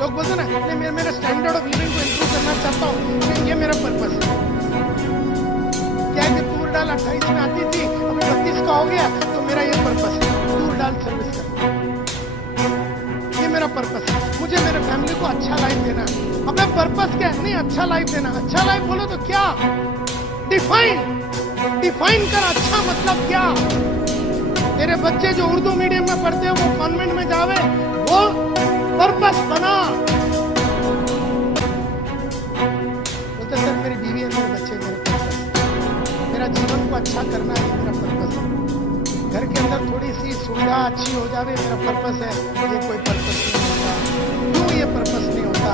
लोग बोलते ना नहीं, मेरा स्टैंडर्ड ऑफ लिविंग को इंप्रूव करना चाहता हूं, ये मेरा पर्पस है। क्या है कि तूर दाल 28 में आती थी, अभी 32 का हो गया, तो मेरा ये पर्पस है, तूर दाल सर्विस करना, ये मेरा पर्पस है। मुझे मेरे फैमिली को अच्छा लाइफ देना है। अबे पर्पस क्या है? नहीं, अच्छा लाइफ देना। अच्छा लाइफ बोलो तो क्या? डिफाइन कर, अच्छा मतलब क्या? तेरे बच्चे जो उर्दू मीडियम में पढ़ते हैं वो कॉन्वेंट में जावे, वो पर्पस बना। बोलते सर मेरी बीवी है, मेरे बच्चे, मेरे पर्पस, मेरा जीवन को अच्छा करना है, मेरा पर्पस है। घर के अंदर थोड़ी सी सुविधा अच्छी हो जावे, मेरा पर्पस है। ये कोई पर्पस नहीं होता। क्यों ये पर्पस नहीं होता?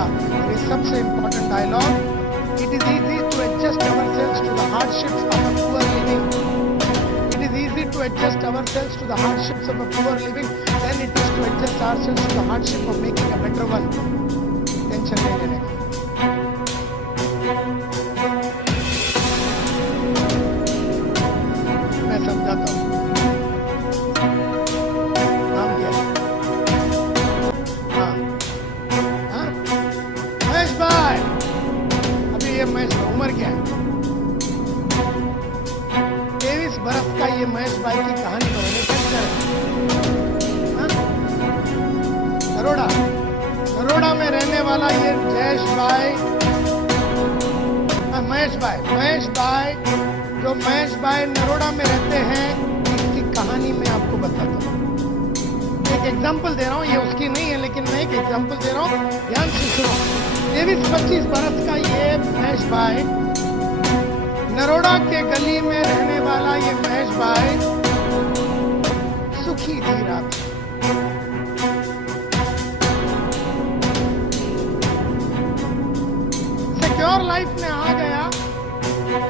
ये सबसे important dialogue, it is easy to adjust ourselves to the hardships of a poor living. It is easy to adjust ourselves to the hardships of a poor living than it is to adjust ourselves to the hardship of making a better one. Tension नहीं लेने का। मैं समझाता हूं। नाम क्या है? हाँ, महेश भाई। अभी ये महेश भाई उम्र क्या है? 23 बरस का ये महेश भाई की कहानी बनाने कैसे नरोड़ा में रहने वाला ये जयेश भाई, महेश भाई जो महेश भाई नरोड़ा में रहते हैं, इसकी कहानी मैं आपको बताता हूँ। एक एग्जाम्पल दे रहा हूँ, ये उसकी नहीं है लेकिन मैं एक एग्जाम्पल दे रहा हूँ, ध्यान से सुनो। 23-25 बरस का ये महेश भाई, नरोड़ा के गली में रहने वाला ये महेश भाई सुखी जी रहा था। सिक्योर लाइफ में आ गया,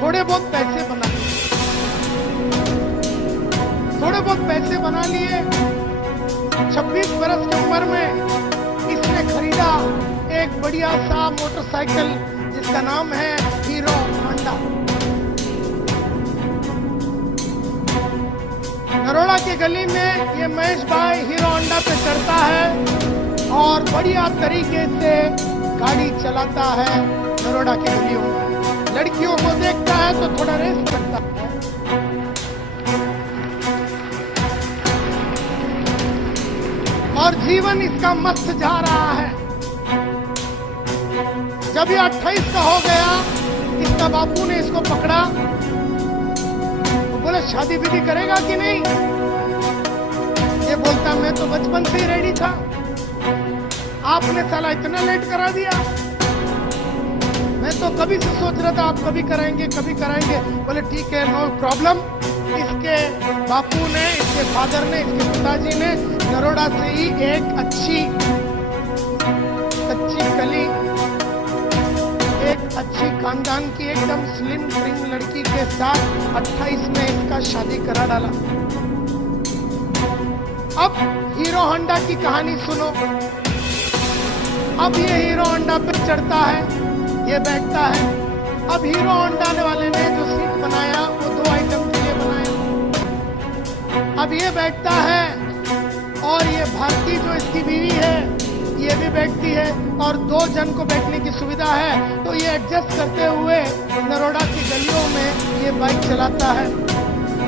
थोड़े बहुत पैसे बना लिए। 26 बरस की उम्र में इसने खरीदा एक बढ़िया सा मोटरसाइकिल जिसका नाम है हीरो होंडा। नरोड़ा के गली में ये महेश भाई हीरो होंडा पे चढ़ता है और बढ़िया तरीके से गाड़ी चलाता है। नरोड़ा के गलियों में लड़कियों को देखता है तो थोड़ा रेस करता है और जीवन इसका मस्त जा रहा है। जब ये 28 का हो गया, इसका बापू ने इसको पकड़ा, तो बोले शादी विधि करेगा कि नहीं? ये बोलता मैं तो बचपन से ही रेडी था, आपने साला इतना लेट करा दिया। मैं तो कभी से सोच रहा था आप कभी कराएंगे। बोले ठीक है, नो प्रॉब्लम। इसके बापू ने, इसके फादर ने, इसके पिताजी ने नरोड़ा से ही एक अच्छी कली, एक अच्छी खानदान की एकदम स्लिम ट्रिम लड़की के साथ 28 में इसका शादी करा डाला। अब हीरो होंडा की कहानी सुनो। अब ये हीरो होंडा पे चढ़ता है, ये बैठता है। अब हीरो होंडा वाले ने जो सीट बनाया वो 2 आइटम के लिए बनाया। अब ये बैठता है और ये भारती जो इसकी बीवी है ये भी बैठती है और 2 जन को बैठने की सुविधा है, तो ये एडजस्ट करते हुए नरोड़ा की गलियों में ये बाइक चलाता है।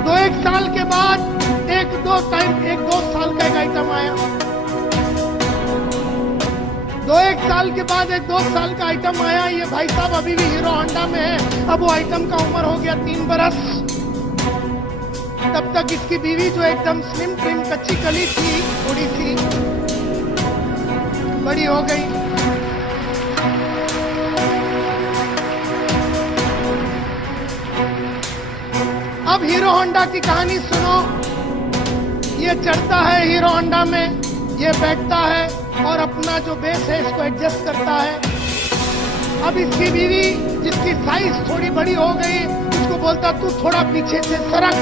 2-1 साल के बाद एक दो साल का एक आइटम आया। 2-1 साल के बाद एक 2 साल का आइटम आया। ये भाई साहब अभी भी हीरो होंडा में है। अब वो आइटम का उम्र हो गया 3 बरस। तब तक इसकी बीवी जो एकदम स्लिम ट्रिम कच्ची कली थी, थोड़ी सी बड़ी हो गई। अब हीरो होंडा की कहानी सुनो। ये चढ़ता है हीरो होंडा में, ये बैठता है और अपना जो बेस है इसको एडजस्ट करता है। अब इसकी बीवी जिसकी साइज थोड़ी बड़ी हो गई, उसको बोलता तू थोड़ा पीछे से सरक,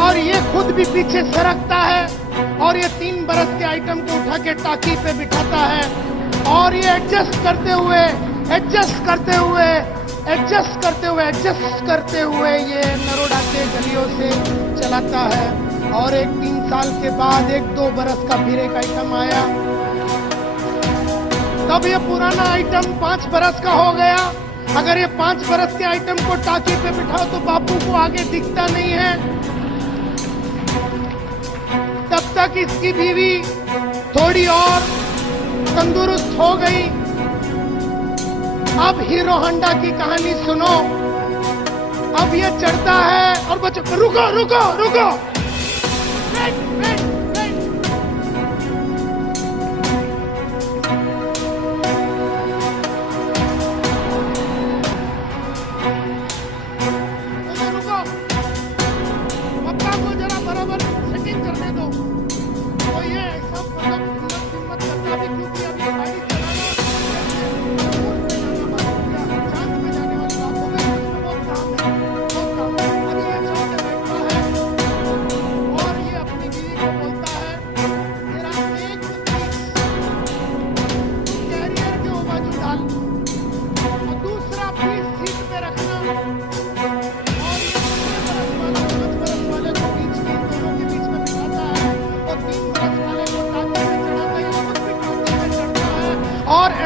और ये खुद भी पीछे सरकता है और ये 3 बरस के आइटम को उठा के टाकी पे बिठाता है और ये एडजस्ट करते हुए एडजस्ट करते हुए ये नरोडा के गलियों से चलाता है। और एक 3 साल के बाद 1-2 बरस का फिर एक आइटम आया, तब ये पुराना आइटम 5 बरस का हो गया। अगर ये 5 बरस के आइटम को टाकी पे बिठाओ तो बापू को आगे दिखता नहीं है। तब तक इसकी बीवी थोड़ी और तंदुरुस्त हो गई। अब हीरो होंडा की कहानी सुनो। अब ये चढ़ता है और बच्चों रुको रुको रुको, वेट वेट वेट, रुको, पप्पा को जरा बराबर सेटिंग करने दो। तो ये ऐसा हिम्मत करता भी, क्योंकि अब ये गाड़ी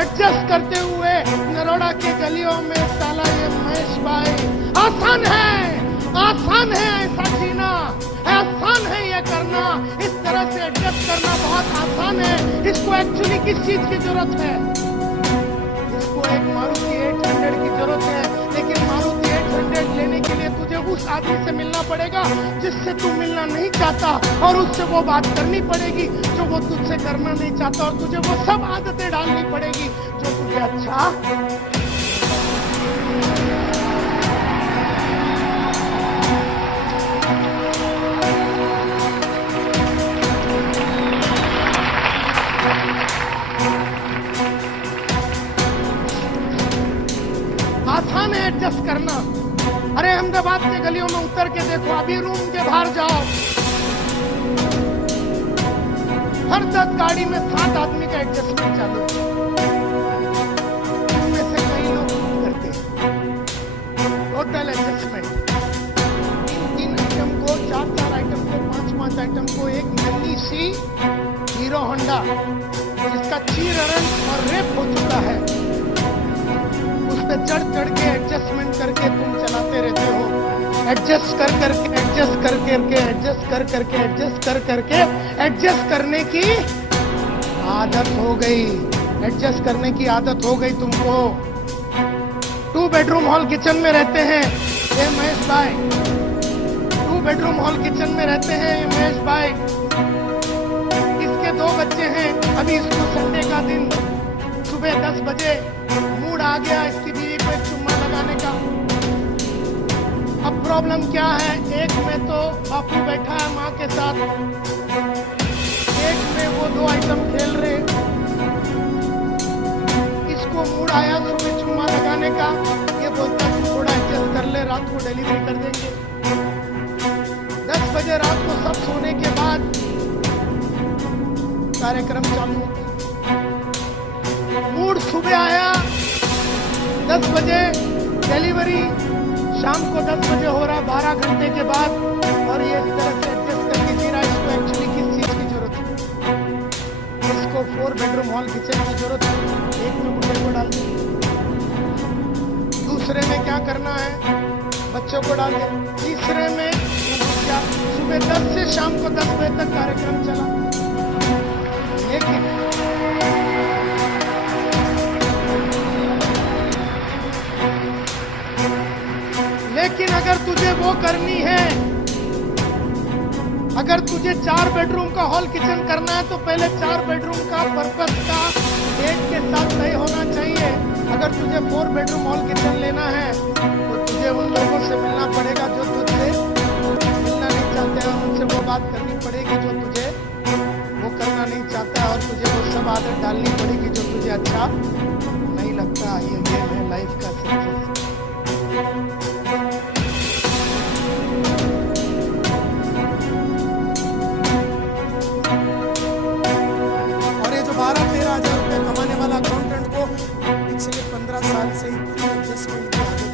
एडजस्ट करते हुए नरोडा के गलियों में साला ये महेश भाई। आसान है ऐसा जीना, आसान है ये करना, इस तरह से एडजस्ट करना बहुत आसान है। इसको एक्चुअली किस चीज की जरूरत है? इसको एक मारुति 800 की जरूरत है, लेकिन मारुति 800 लेने के लिए तुझे उस आदमी से मिलना पड़ेगा जिससे तू मिलना नहीं चाहता, और उससे वो बात करनी पड़ेगी जो वो तुझसे करना नहीं चाहता, और तुझे वो सब आदतें डालनी पड़ेगी जो तुझे अच्छा आसान है एडजस्ट करना। अरे अहमदाबाद के गलियों में उतर के देखो, अभी रूम के बाहर जाओ, हर 10 गाड़ी में 7 आदमी का एडजस्टमेंट चालू। उनमें से कई लोग करते टोटल एडजस्टमेंट 3 आइटम को, 4 आइटम को, 5 आइटम को एक नन्ही सी हीरो होंडा जिसका चीरहरण और रेप हो चुका है, उस पर चढ़ के एडजस्टमेंट करके तुम चलाते रहते हो। एडजस्ट करने की आदत हो गई। एडजस्ट करने की आदत हो गई तुमको। 2 बेडरूम हॉल किचन में रहते हैं ये महेश भाई, 2 बेडरूम हॉल किचन में रहते हैं ये महेश भाई। इसके 2 बच्चे हैं। अभी इसको संडे का दिन सुबह 10 बजे मूड आ गया इसकी बीवी को एक चुम्मा लगाने का। अब प्रॉब्लम क्या है, एक में तो बापू बैठा है माँ के साथ, एक में वो 2 आइटम खेल रहे। इसको मूड आया सुबह चुम्मा लगाने का, ये बोलता है थोड़ा एडजस्ट कर ले, रात को डिलीवरी कर देंगे। 10 बजे रात को सब सोने के बाद कार्यक्रम चालू। मूड सुबह आया 10 बजे, डिलीवरी शाम को 10 बजे हो रहा, 12 घंटे के बाद, और ये इस तरह से एडजस्ट करके जी रहा। इसको एक्चुअली किस चीज की जरूरत है? इसको 4 बेडरूम हॉल किचन की जरूरत है। एक में बुढ़े को डाल दे, दूसरे में क्या करना है बच्चों को डाल दे, तीसरे में क्या सुबह 10 से शाम को 10 बजे तक कार्यक्रम चला। लेकिन अगर तुझे वो करनी है, अगर तुझे 4 बेडरूम का हॉल किचन करना है तो पहले 4 बेडरूम का पर्पस का डेट के साथ तय होना चाहिए। अगर तुझे 4 बेडरूम हॉल किचन लेना है तो तुझे उन लोगों से मिलना पड़ेगा जो तुझसे मिलना नहीं चाहते, और उनसे वो बात करनी पड़ेगी जो तुझे वो करना नहीं चाहता, और तुझे वो सब आदत डालनी पड़ेगी जो तुझे अच्छा नहीं लगता। ये गेम है लाइफ का सक्सेस। और ये जो 12-13 हजार रुपए कमाने वाला अकाउंटेंट को पिछले 15 साल से इतनी एडजस्टमेंट की आदत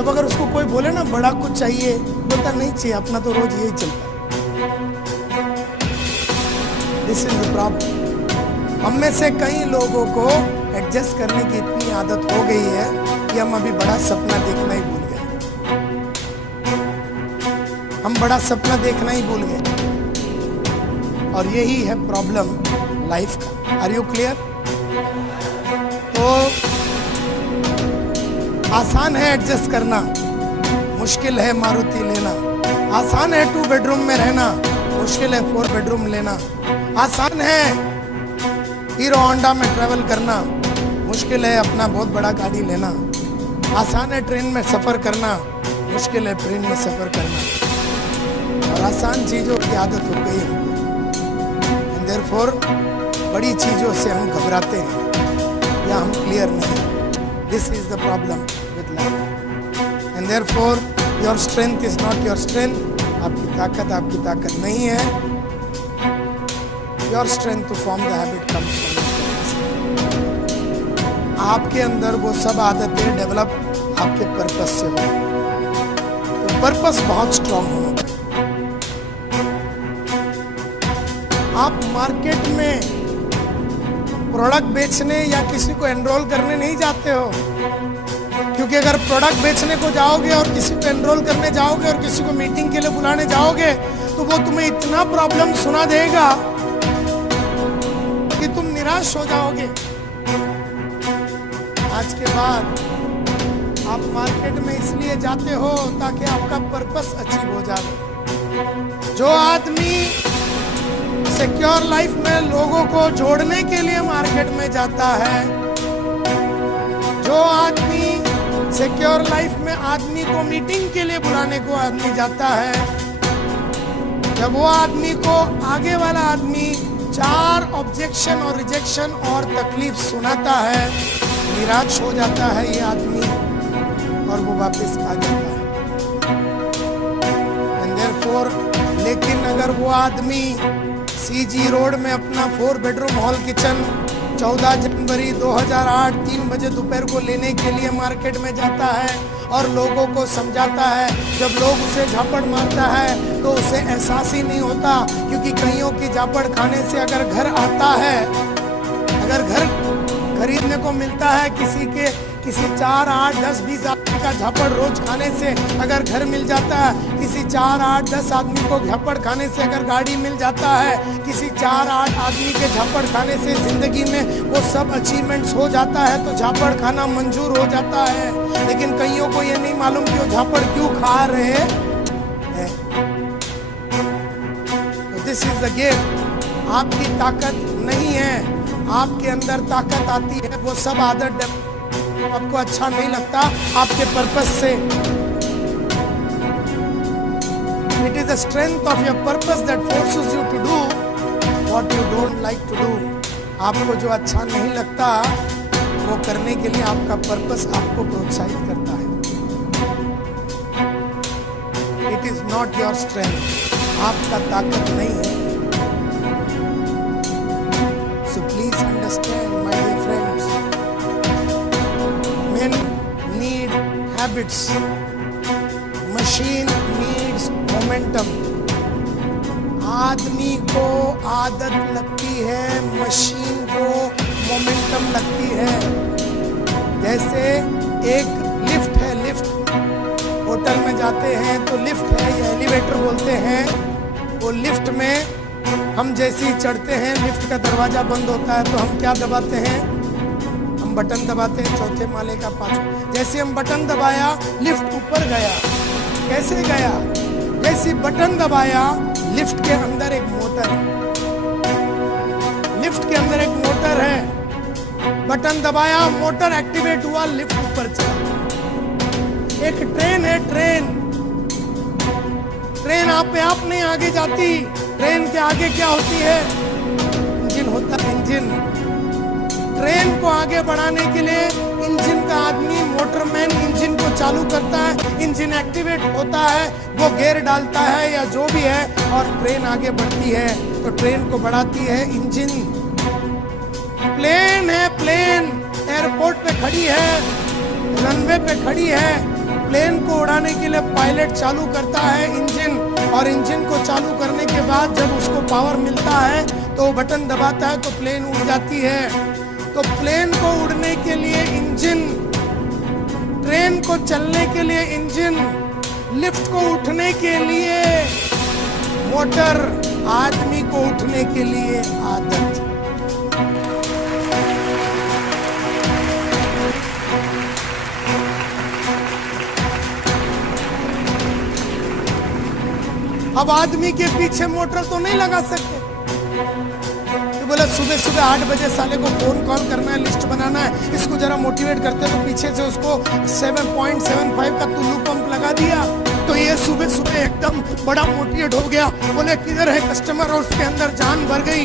जब अगर उसको कोई बोले ना बड़ा कुछ चाहिए, बोलता नहीं चाहिए, अपना तो रोज यही चलता है। This is the problem. हम में से कई लोगों को एडजस्ट करने की इतनी आदत हो गई है कि हम अभी बड़ा सपना देखना ही भूल गए। हम बड़ा सपना देखना ही भूल गए, और यही है प्रॉब्लम लाइफ का। Are you clear? तो आसान है एडजस्ट करना, मुश्किल है मारुति लेना। आसान है 2 बेडरूम में रहना, मुश्किल है 4 बेडरूम लेना। आसान है हीरो होंडा में ट्रैवल करना, मुश्किल है अपना बहुत बड़ा गाड़ी लेना। आसान है ट्रेन में सफ़र करना, मुश्किल है ट्रेन में सफ़र करना। और आसान चीज़ों की आदत हो गई हमको, एंड देयरफॉर बड़ी चीज़ों से हम घबराते हैं या हम क्लियर नहीं। This is the problem with life, and therefore your strength is not your strength. आपकी ताकत नहीं है। Your strength to form the habit comes from आपके अंदर वो सब आदतें डेवलप आपके पर्पस से हो। तो पर्पस बहुत स्ट्रांग होना चाहिए। आप मार्केट में प्रोडक्ट बेचने या किसी को एनरोल करने नहीं जाते हो, क्योंकि अगर प्रोडक्ट बेचने को जाओगे और किसी को एनरोल करने जाओगे और किसी को मीटिंग के लिए बुलाने जाओगे तो वो तुम्हें इतना प्रॉब्लम सुना देगा कि तुम निराश हो जाओगे। आज के बाद आप मार्केट में इसलिए जाते हो ताकि आपका पर्पस अचीव हो जाए। जो आदमी सिक्योर लाइफ में लोगों को जोड़ने के लिए मार्केट में जाता है, जो आदमी सिक्योर लाइफ में आदमी को मीटिंग के लिए बुलाने को आदमी जाता है, जब वो आदमी को आगे वाला आदमी 4 ऑब्जेक्शन और रिजेक्शन और तकलीफ सुनाता है, निराश हो जाता है ये आदमी और वो वापस आ जाता है। एंड देयरफॉर लेकिन अगर वो आदमी सीजी रोड में अपना 4 बेडरूम हॉल किचन 14 जनवरी 2008 3 बजे दोपहर को लेने के लिए मार्केट में जाता है और लोगों को समझाता है, जब लोग उसे झापड़ मारता है तो उसे एहसास ही नहीं होता, क्योंकि कईयों की झापड़ खाने से अगर घर आता है, अगर घर खरीदने को मिलता है किसी 4, 8, 10, 20 आदमी का झापड़ रोज खाने से अगर घर मिल जाता है, किसी 4, 8, 10 आदमी को झापड़ खाने से अगर गाड़ी मिल जाता है, किसी 4, 8 आदमी के झापड़ खाने से जिंदगी में वो सब अचीवमेंट्स हो जाता है, तो झापड़ खाना मंजूर हो जाता है। लेकिन कईयों को ये नहीं मालूम कि वो झापड़ क्यों खा रहे हैं। तो दिस इज द गेम। आपकी ताकत नहीं है, आपके अंदर ताकत आती है वो सब आदत आपको अच्छा नहीं लगता आपके पर्पस से। It is the strength of your purpose that forces you to do what you don't like to do. आपको जो अच्छा नहीं लगता वो करने के लिए आपका पर्पस आपको प्रोत्साहित करता है। It is not your strength, आपका ताकत नहीं है। So please understand, my dear friends, men need habits, machine needs momentum. आदमी को आदत लगती है, मशीन को मोमेंटम लगती है। जैसे एक लिफ्ट है, लिफ्ट होटल में जाते हैं तो लिफ्ट है या एलिवेटर बोलते हैं। वो लिफ्ट में हम जैसे ही चढ़ते हैं, लिफ्ट का दरवाजा बंद होता है तो हम क्या दबाते हैं? हम बटन दबाते हैं, 4थे माले का 5। जैसे हम बटन दबाया लिफ्ट ऊपर गया। कैसे गया? जैसे बटन दबाया, लिफ्ट के अंदर एक मोटर है, लिफ्ट के अंदर एक मोटर है। बटन दबाया, मोटर एक्टिवेट हुआ, लिफ्ट ऊपर चला। एक ट्रेन है, ट्रेन आप पे आप नहीं आगे जाती। ट्रेन के आगे क्या होती है? इंजन होता है, इंजन। ट्रेन को आगे बढ़ाने के लिए इंजन का आदमी, मोटरमैन इंजन को चालू करता है, इंजन एक्टिवेट होता है, वो गियर डालता है या जो भी है और ट्रेन आगे बढ़ती है। तो ट्रेन को बढ़ाती है इंजन। प्लेन है, प्लेन एयरपोर्ट पे खड़ी है, रनवे पे खड़ी है, प्लेन को उड़ाने के लिए पायलट चालू करता है इंजन, और इंजन को चालू करने के बाद जब उसको पावर मिलता है तो वो बटन दबाता है तो प्लेन उड़ जाती है। तो प्लेन को उड़ने के लिए इंजन, ट्रेन को चलने के लिए इंजन, लिफ्ट को उठने के लिए मोटर, आदमी को उठने के लिए आदत। अब आदमी के पीछे मोटर तो नहीं लगा सकते। तो बोला सुबह सुबह 8 बजे साले को फोन कॉल करना है, लिस्ट बनाना है, इसको जरा मोटिवेट करते हैं, तो पीछे से उसको 7.75 का टुल्लू पंप लगा दिया, तो ये सुबह सुबह एकदम बड़ा मोटिवेट हो गया। बोले किधर है कस्टमर, और उसके अंदर जान भर गई।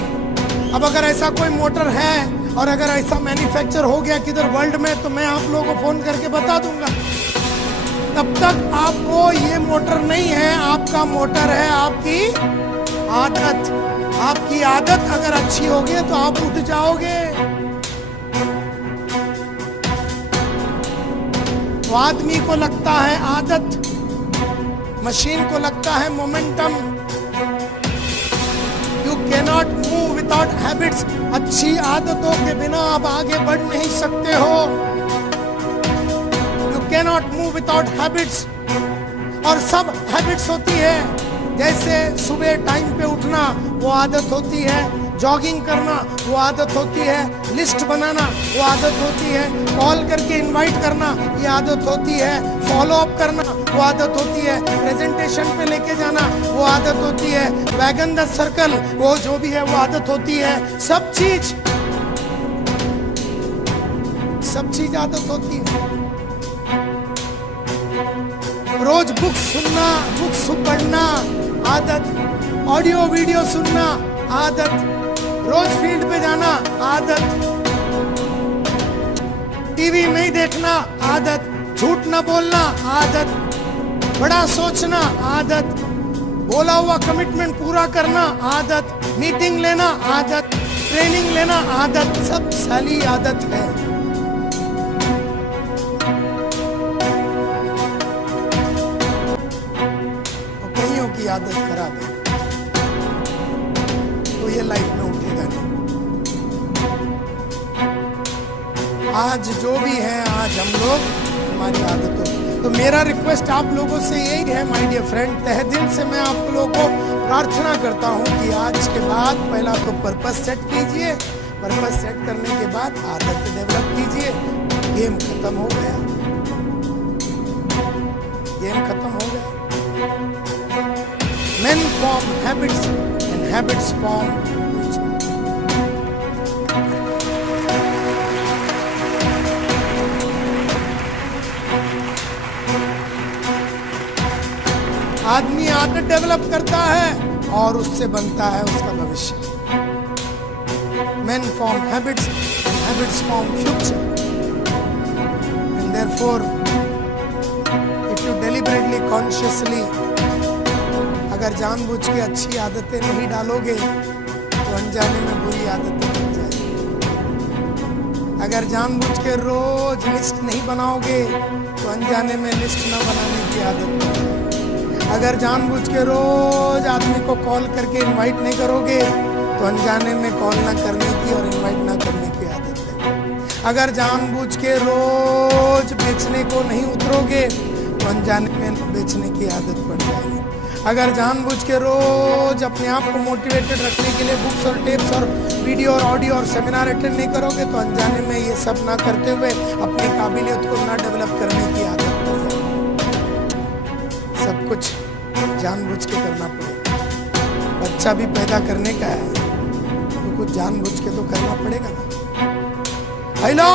अब अगर ऐसा कोई मोटर है और अगर ऐसा मैन्युफैक्चर हो गया किधर वर्ल्ड में, तो मैं आप लोगों को फोन करके बता दूंगा। तब तक आपको ये मोटर नहीं है, आपका मोटर है आपकी आदत। आपकी आदत अगर अच्छी होगी तो आप उठ जाओगे। तो आदमी को लगता है आदत, मशीन को लगता है momentum. You cannot move without habits. अच्छी आदतों के बिना आप आगे बढ़ नहीं सकते हो। Cannot move without habits. और सब हैबिट्स होती है, जैसे सुबह टाइम पे उठना वो आदत होती है, जॉगिंग करना वो आदत होती है, लिस्ट बनाना वो आदत होती है, कॉल करके इनवाइट करना ये आदत होती है, फॉलो अप करना वो आदत होती है, प्रेजेंटेशन पे लेके जाना वो आदत होती है, वैगन द सर्कल वो जो भी है वो आदत होती है। सब चीज आदत होती है। रोज बुक सुनना, बुक्स पढ़ना आदत, ऑडियो वीडियो सुनना आदत, रोज फील्ड पे जाना आदत, टीवी नहीं देखना आदत, झूठ न बोलना आदत, बड़ा सोचना आदत, बोला हुआ कमिटमेंट पूरा करना आदत, मीटिंग लेना आदत, ट्रेनिंग लेना आदत, सब साली आदत है। की आदत खराब है तो ये लाइफ में उठेगा नहीं। आज जो भी है, आज हम लोग हमारी आदतों, तो मेरा रिक्वेस्ट आप लोगों से यही है माय डियर फ्रेंड, तहे दिल से मैं आप लोगों को प्रार्थना करता हूं कि आज के बाद पहला तो पर्पस सेट कीजिए, पर्पस सेट करने के बाद आदत डेवलप कीजिए। गेम खत्म हो गया, गेम खत्म हो गया। Men form habits and habits form future. आदमी आदत डेवलप करता है और उससे बनता है उसका भविष्य। Men form habits and habits form future. And therefore, if you deliberately, consciously अगर जानबूझ के अच्छी आदतें नहीं डालोगे तो अनजाने में बुरी आदतें बन जाएंगी। अगर जानबूझ के रोज लिस्ट नहीं बनाओगे तो अनजाने में लिस्ट ना बनाने की आदत बन जाएगी। अगर जानबूझ के रोज आदमी को कॉल करके इनवाइट नहीं करोगे तो अनजाने में कॉल ना करने की और इनवाइट ना करने की आदत लगेगी। अगर जानबूझ के रोज बेचने को नहीं उतरोगे तो अनजाने में बेचने की आदत पड़ जाएगी। अगर जानबूझ के रोज अपने आप को मोटिवेटेड रखने के लिए बुक्स और टेप्स और वीडियो और ऑडियो और सेमिनार अटेंड नहीं करोगे तो अनजाने में ये सब ना करते हुए अपनी काबिलियत को ना डेवलप करने की आदत पड़ जाएगी। सब कुछ जानबूझ के करना पड़ेगा। बच्चा भी पैदा करने का है तो कुछ जानबूझ के तो करना पड़ेगा ना। हेलो,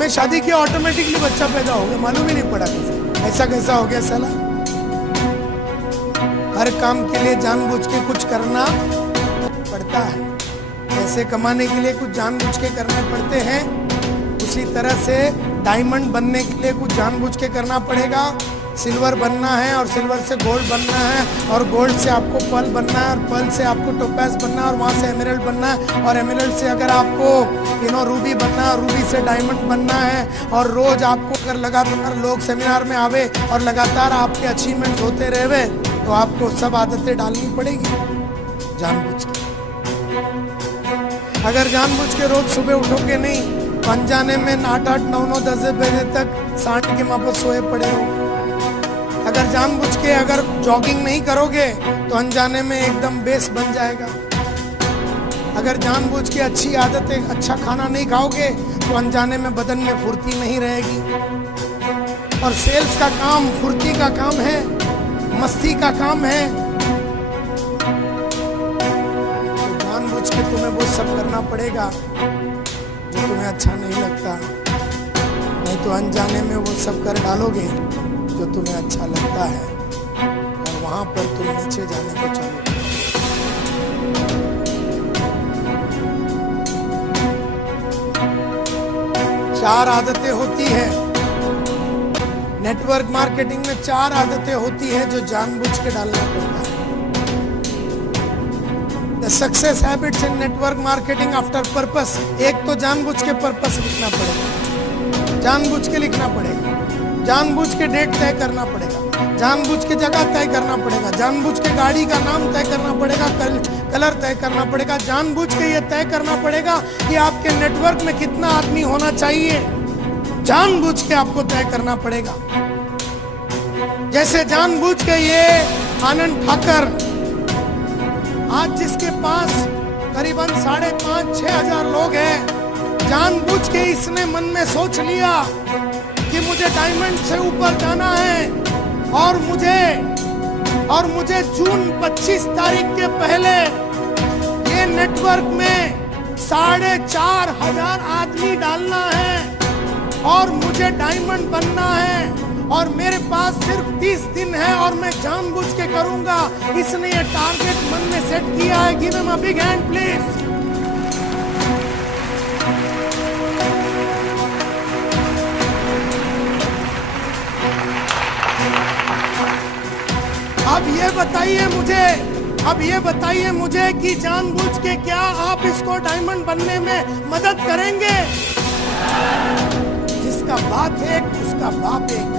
मैं शादी किया ऑटोमेटिकली बच्चा पैदा हो गया, मालूम ही नहीं पड़ा कैसे, ऐसा कैसा हो गया साला। हर काम के लिए जानबूझ के कुछ करना पड़ता है। पैसे कमाने के लिए कुछ जानबूझ के करने पड़ते हैं, उसी तरह से डायमंड बनने के लिए कुछ जानबूझ के करना पड़ेगा, सिल्वर बनना है और सिल्वर से गोल्ड बनना है और गोल्ड से आपको पर्ल बनना है और पर्ल से आपको टोपैज बनना है और वहाँ से एमराल्ड बनना है और एमराल्ड से अगर आपको रूबी बनना है, रूबी से डायमंड बनना है। और रोज आपको अगर लगातार लोग सेमिनार में आवे और लगातार आपके अचीवमेंट होते रहे तो आपको सब आदतें डालनी पड़ेगी जानबूझ के। अगर जानबूझ के रोज सुबह उठोगे नहीं तो अनजाने में 8-8, 9-9, 10 बजे तक सांड के माँ पर सोए पड़े होगे। अगर जानबूझ के अगर जॉगिंग नहीं करोगे तो अनजाने में एकदम बेस बन जाएगा। अगर जानबूझ के अच्छी आदतें, अच्छा खाना नहीं खाओगे तो अनजाने में बदन में फुर्ती नहीं रहेगी। और सेल्स का काम फुर्ती का काम है, मस्ती का काम है। तो जानबूझ के तुम्हें वो सब करना पड़ेगा जो तुम्हें अच्छा नहीं लगता, नहीं तो अनजाने में वो सब कर डालोगे जो तुम्हें अच्छा लगता है और वहां पर तुम नीचे जाने को चलोगे। चार आदतें होती है नेटवर्क मार्केटिंग में, 4 आदतें होती है जो जानबूझ के डालना पड़ता है। The success habits in network marketing after purpose. एक तो जानबूझ के पर्पस लिखना पड़ेगा, जानबूझ के लिखना पड़ेगा, जानबूझ के डेट तय करना पड़ेगा, जानबूझ के जगह तय करना पड़ेगा, जानबूझ के गाड़ी का नाम तय करना पड़ेगा, कलर तय करना पड़ेगा, जानबूझ के ये तय करना पड़ेगा कि आपके नेटवर्क में कितना आदमी होना चाहिए, जानबूझ के आपको तय करना पड़ेगा। जैसे जानबूझ के ये आनंद ठाकर आज जिसके पास करीबन 5,500-6 हजार लोग हैं, जानबूझ के इसने मन में सोच लिया कि मुझे डायमंड से ऊपर जाना है और मुझे जून 25 तारीख के पहले ये नेटवर्क में 4,500 आदमी डालना है और मुझे डायमंड बनना है और मेरे पास सिर्फ 30 दिन है और मैं जानबूझ के करूंगा। इसने ये टारगेट मन में सेट किया है। Give him a big hand please. अब ये बताइए मुझे कि जानबूझ के क्या आप इसको डायमंड बनने में मदद करेंगे? जिसका बात एक उसका बाप एक।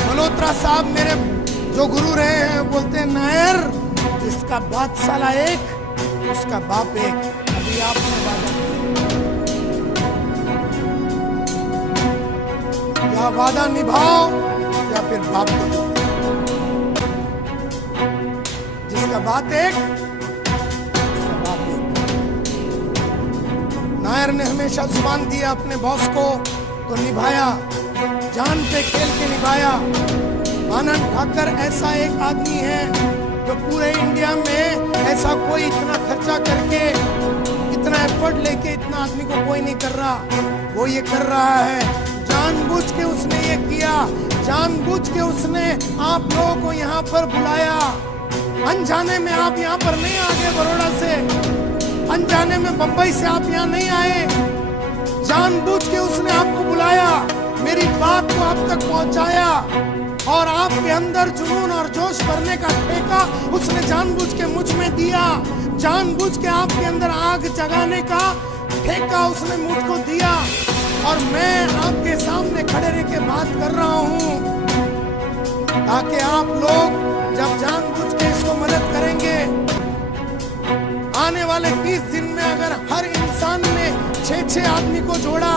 मल्होत्रा साहब मेरे जो गुरु रहे हैं बोलते हैं, नायर जिसका बात साला एक उसका बाप एक। अभी आपने वादा या वादा निभाओ या फिर बाप को दो। जिसका बात एक उसका बाप एक। नायर ने हमेशा जुबान दिया अपने बॉस को तो निभाया, जान पे खेल के निभाया। आनंद ठाकर ऐसा एक आदमी है जो पूरे इंडिया में ऐसा कोई इतना खर्चा करके, इतना एफर्ट लेके इतना आदमी को कोई नहीं कर रहा, वो ये कर रहा है। जानबूझ के उसने ये किया, जानबूझ के उसने आप लोगों को यहाँ पर बुलाया। अनजाने में आप यहाँ पर नहीं आ गए बड़ौदा से, अनजाने में बंबई से आप यहाँ नहीं आए। जानबूझ के उसने आपको बुलाया, मेरी बात को आप तक पहुंचाया और आपके अंदर जुनून और जोश भरने का ठेका उसने जानबूझ के मुझ में दिया। जानबूझ के आपके अंदर आग जगाने का ठेका उसने मुझको दिया और मैं आपके सामने खड़े रह के बात कर रहा हूं ताकि आप लोग जब जानबूझ के इसको मदद करेंगे, आने वाले 20 दिन में अगर हर इंसान ने 6-6 आदमी को जोड़ा,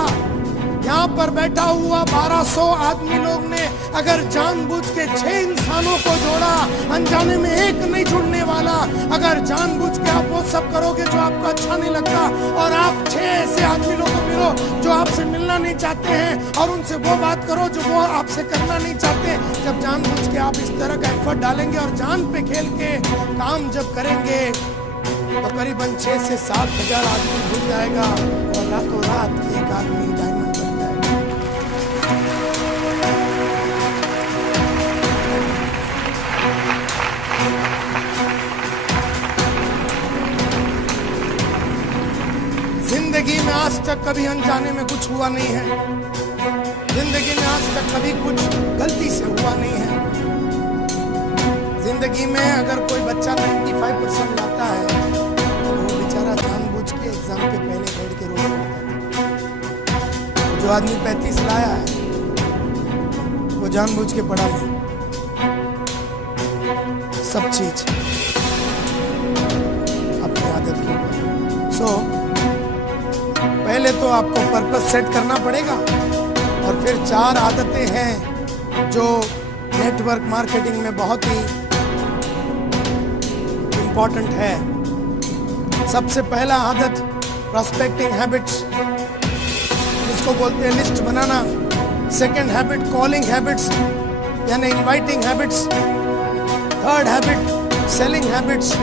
यहाँ पर बैठा हुआ 1200 आदमी लोग ने अगर जानबूझ के 6 इंसानों को जोड़ा, अनजाने में एक नहीं जुड़ने वाला। अगर जानबूझ के आप वो सब करोगे जो आपको अच्छा नहीं लगता और आप 6 ऐसे आदमी लोगों को मिलो जो आपसे मिलना नहीं चाहते हैं और उनसे वो बात करो जो वो आपसे करना नहीं चाहते। जब जानबूझ के आप इस तरह का एफर्ट डालेंगे और जान पे खेल के काम जब करेंगे तो करीबन 6 से 7 हजार आदमी जुड़ जाएगा और रातों रात एक आदमी डायमंड बन जाएगा। कभी अनजाने में कुछ हुआ नहीं है, जिंदगी में आज तक कभी कुछ गलती से हुआ नहीं है। जिंदगी में अगर कोई बच्चा 95% लाता है तो वो बेचारा जानबूझ के एग्जाम के पहले बैठ के रो पड़ता है। जो आदमी 35 लाया है वो जानबूझ के पढ़ा नहीं। सब चीज अपनी आदत के ऊपर। पहले तो आपको पर्पस सेट करना पड़ेगा और फिर 4 आदतें हैं जो नेटवर्क मार्केटिंग में बहुत ही इंपॉर्टेंट है। सबसे पहला आदत प्रोस्पेक्टिंग हैबिट्स, जिसको बोलते हैं लिस्ट बनाना। सेकंड हैबिट कॉलिंग हैबिट्स यानी inviting habits. Third habit selling habits.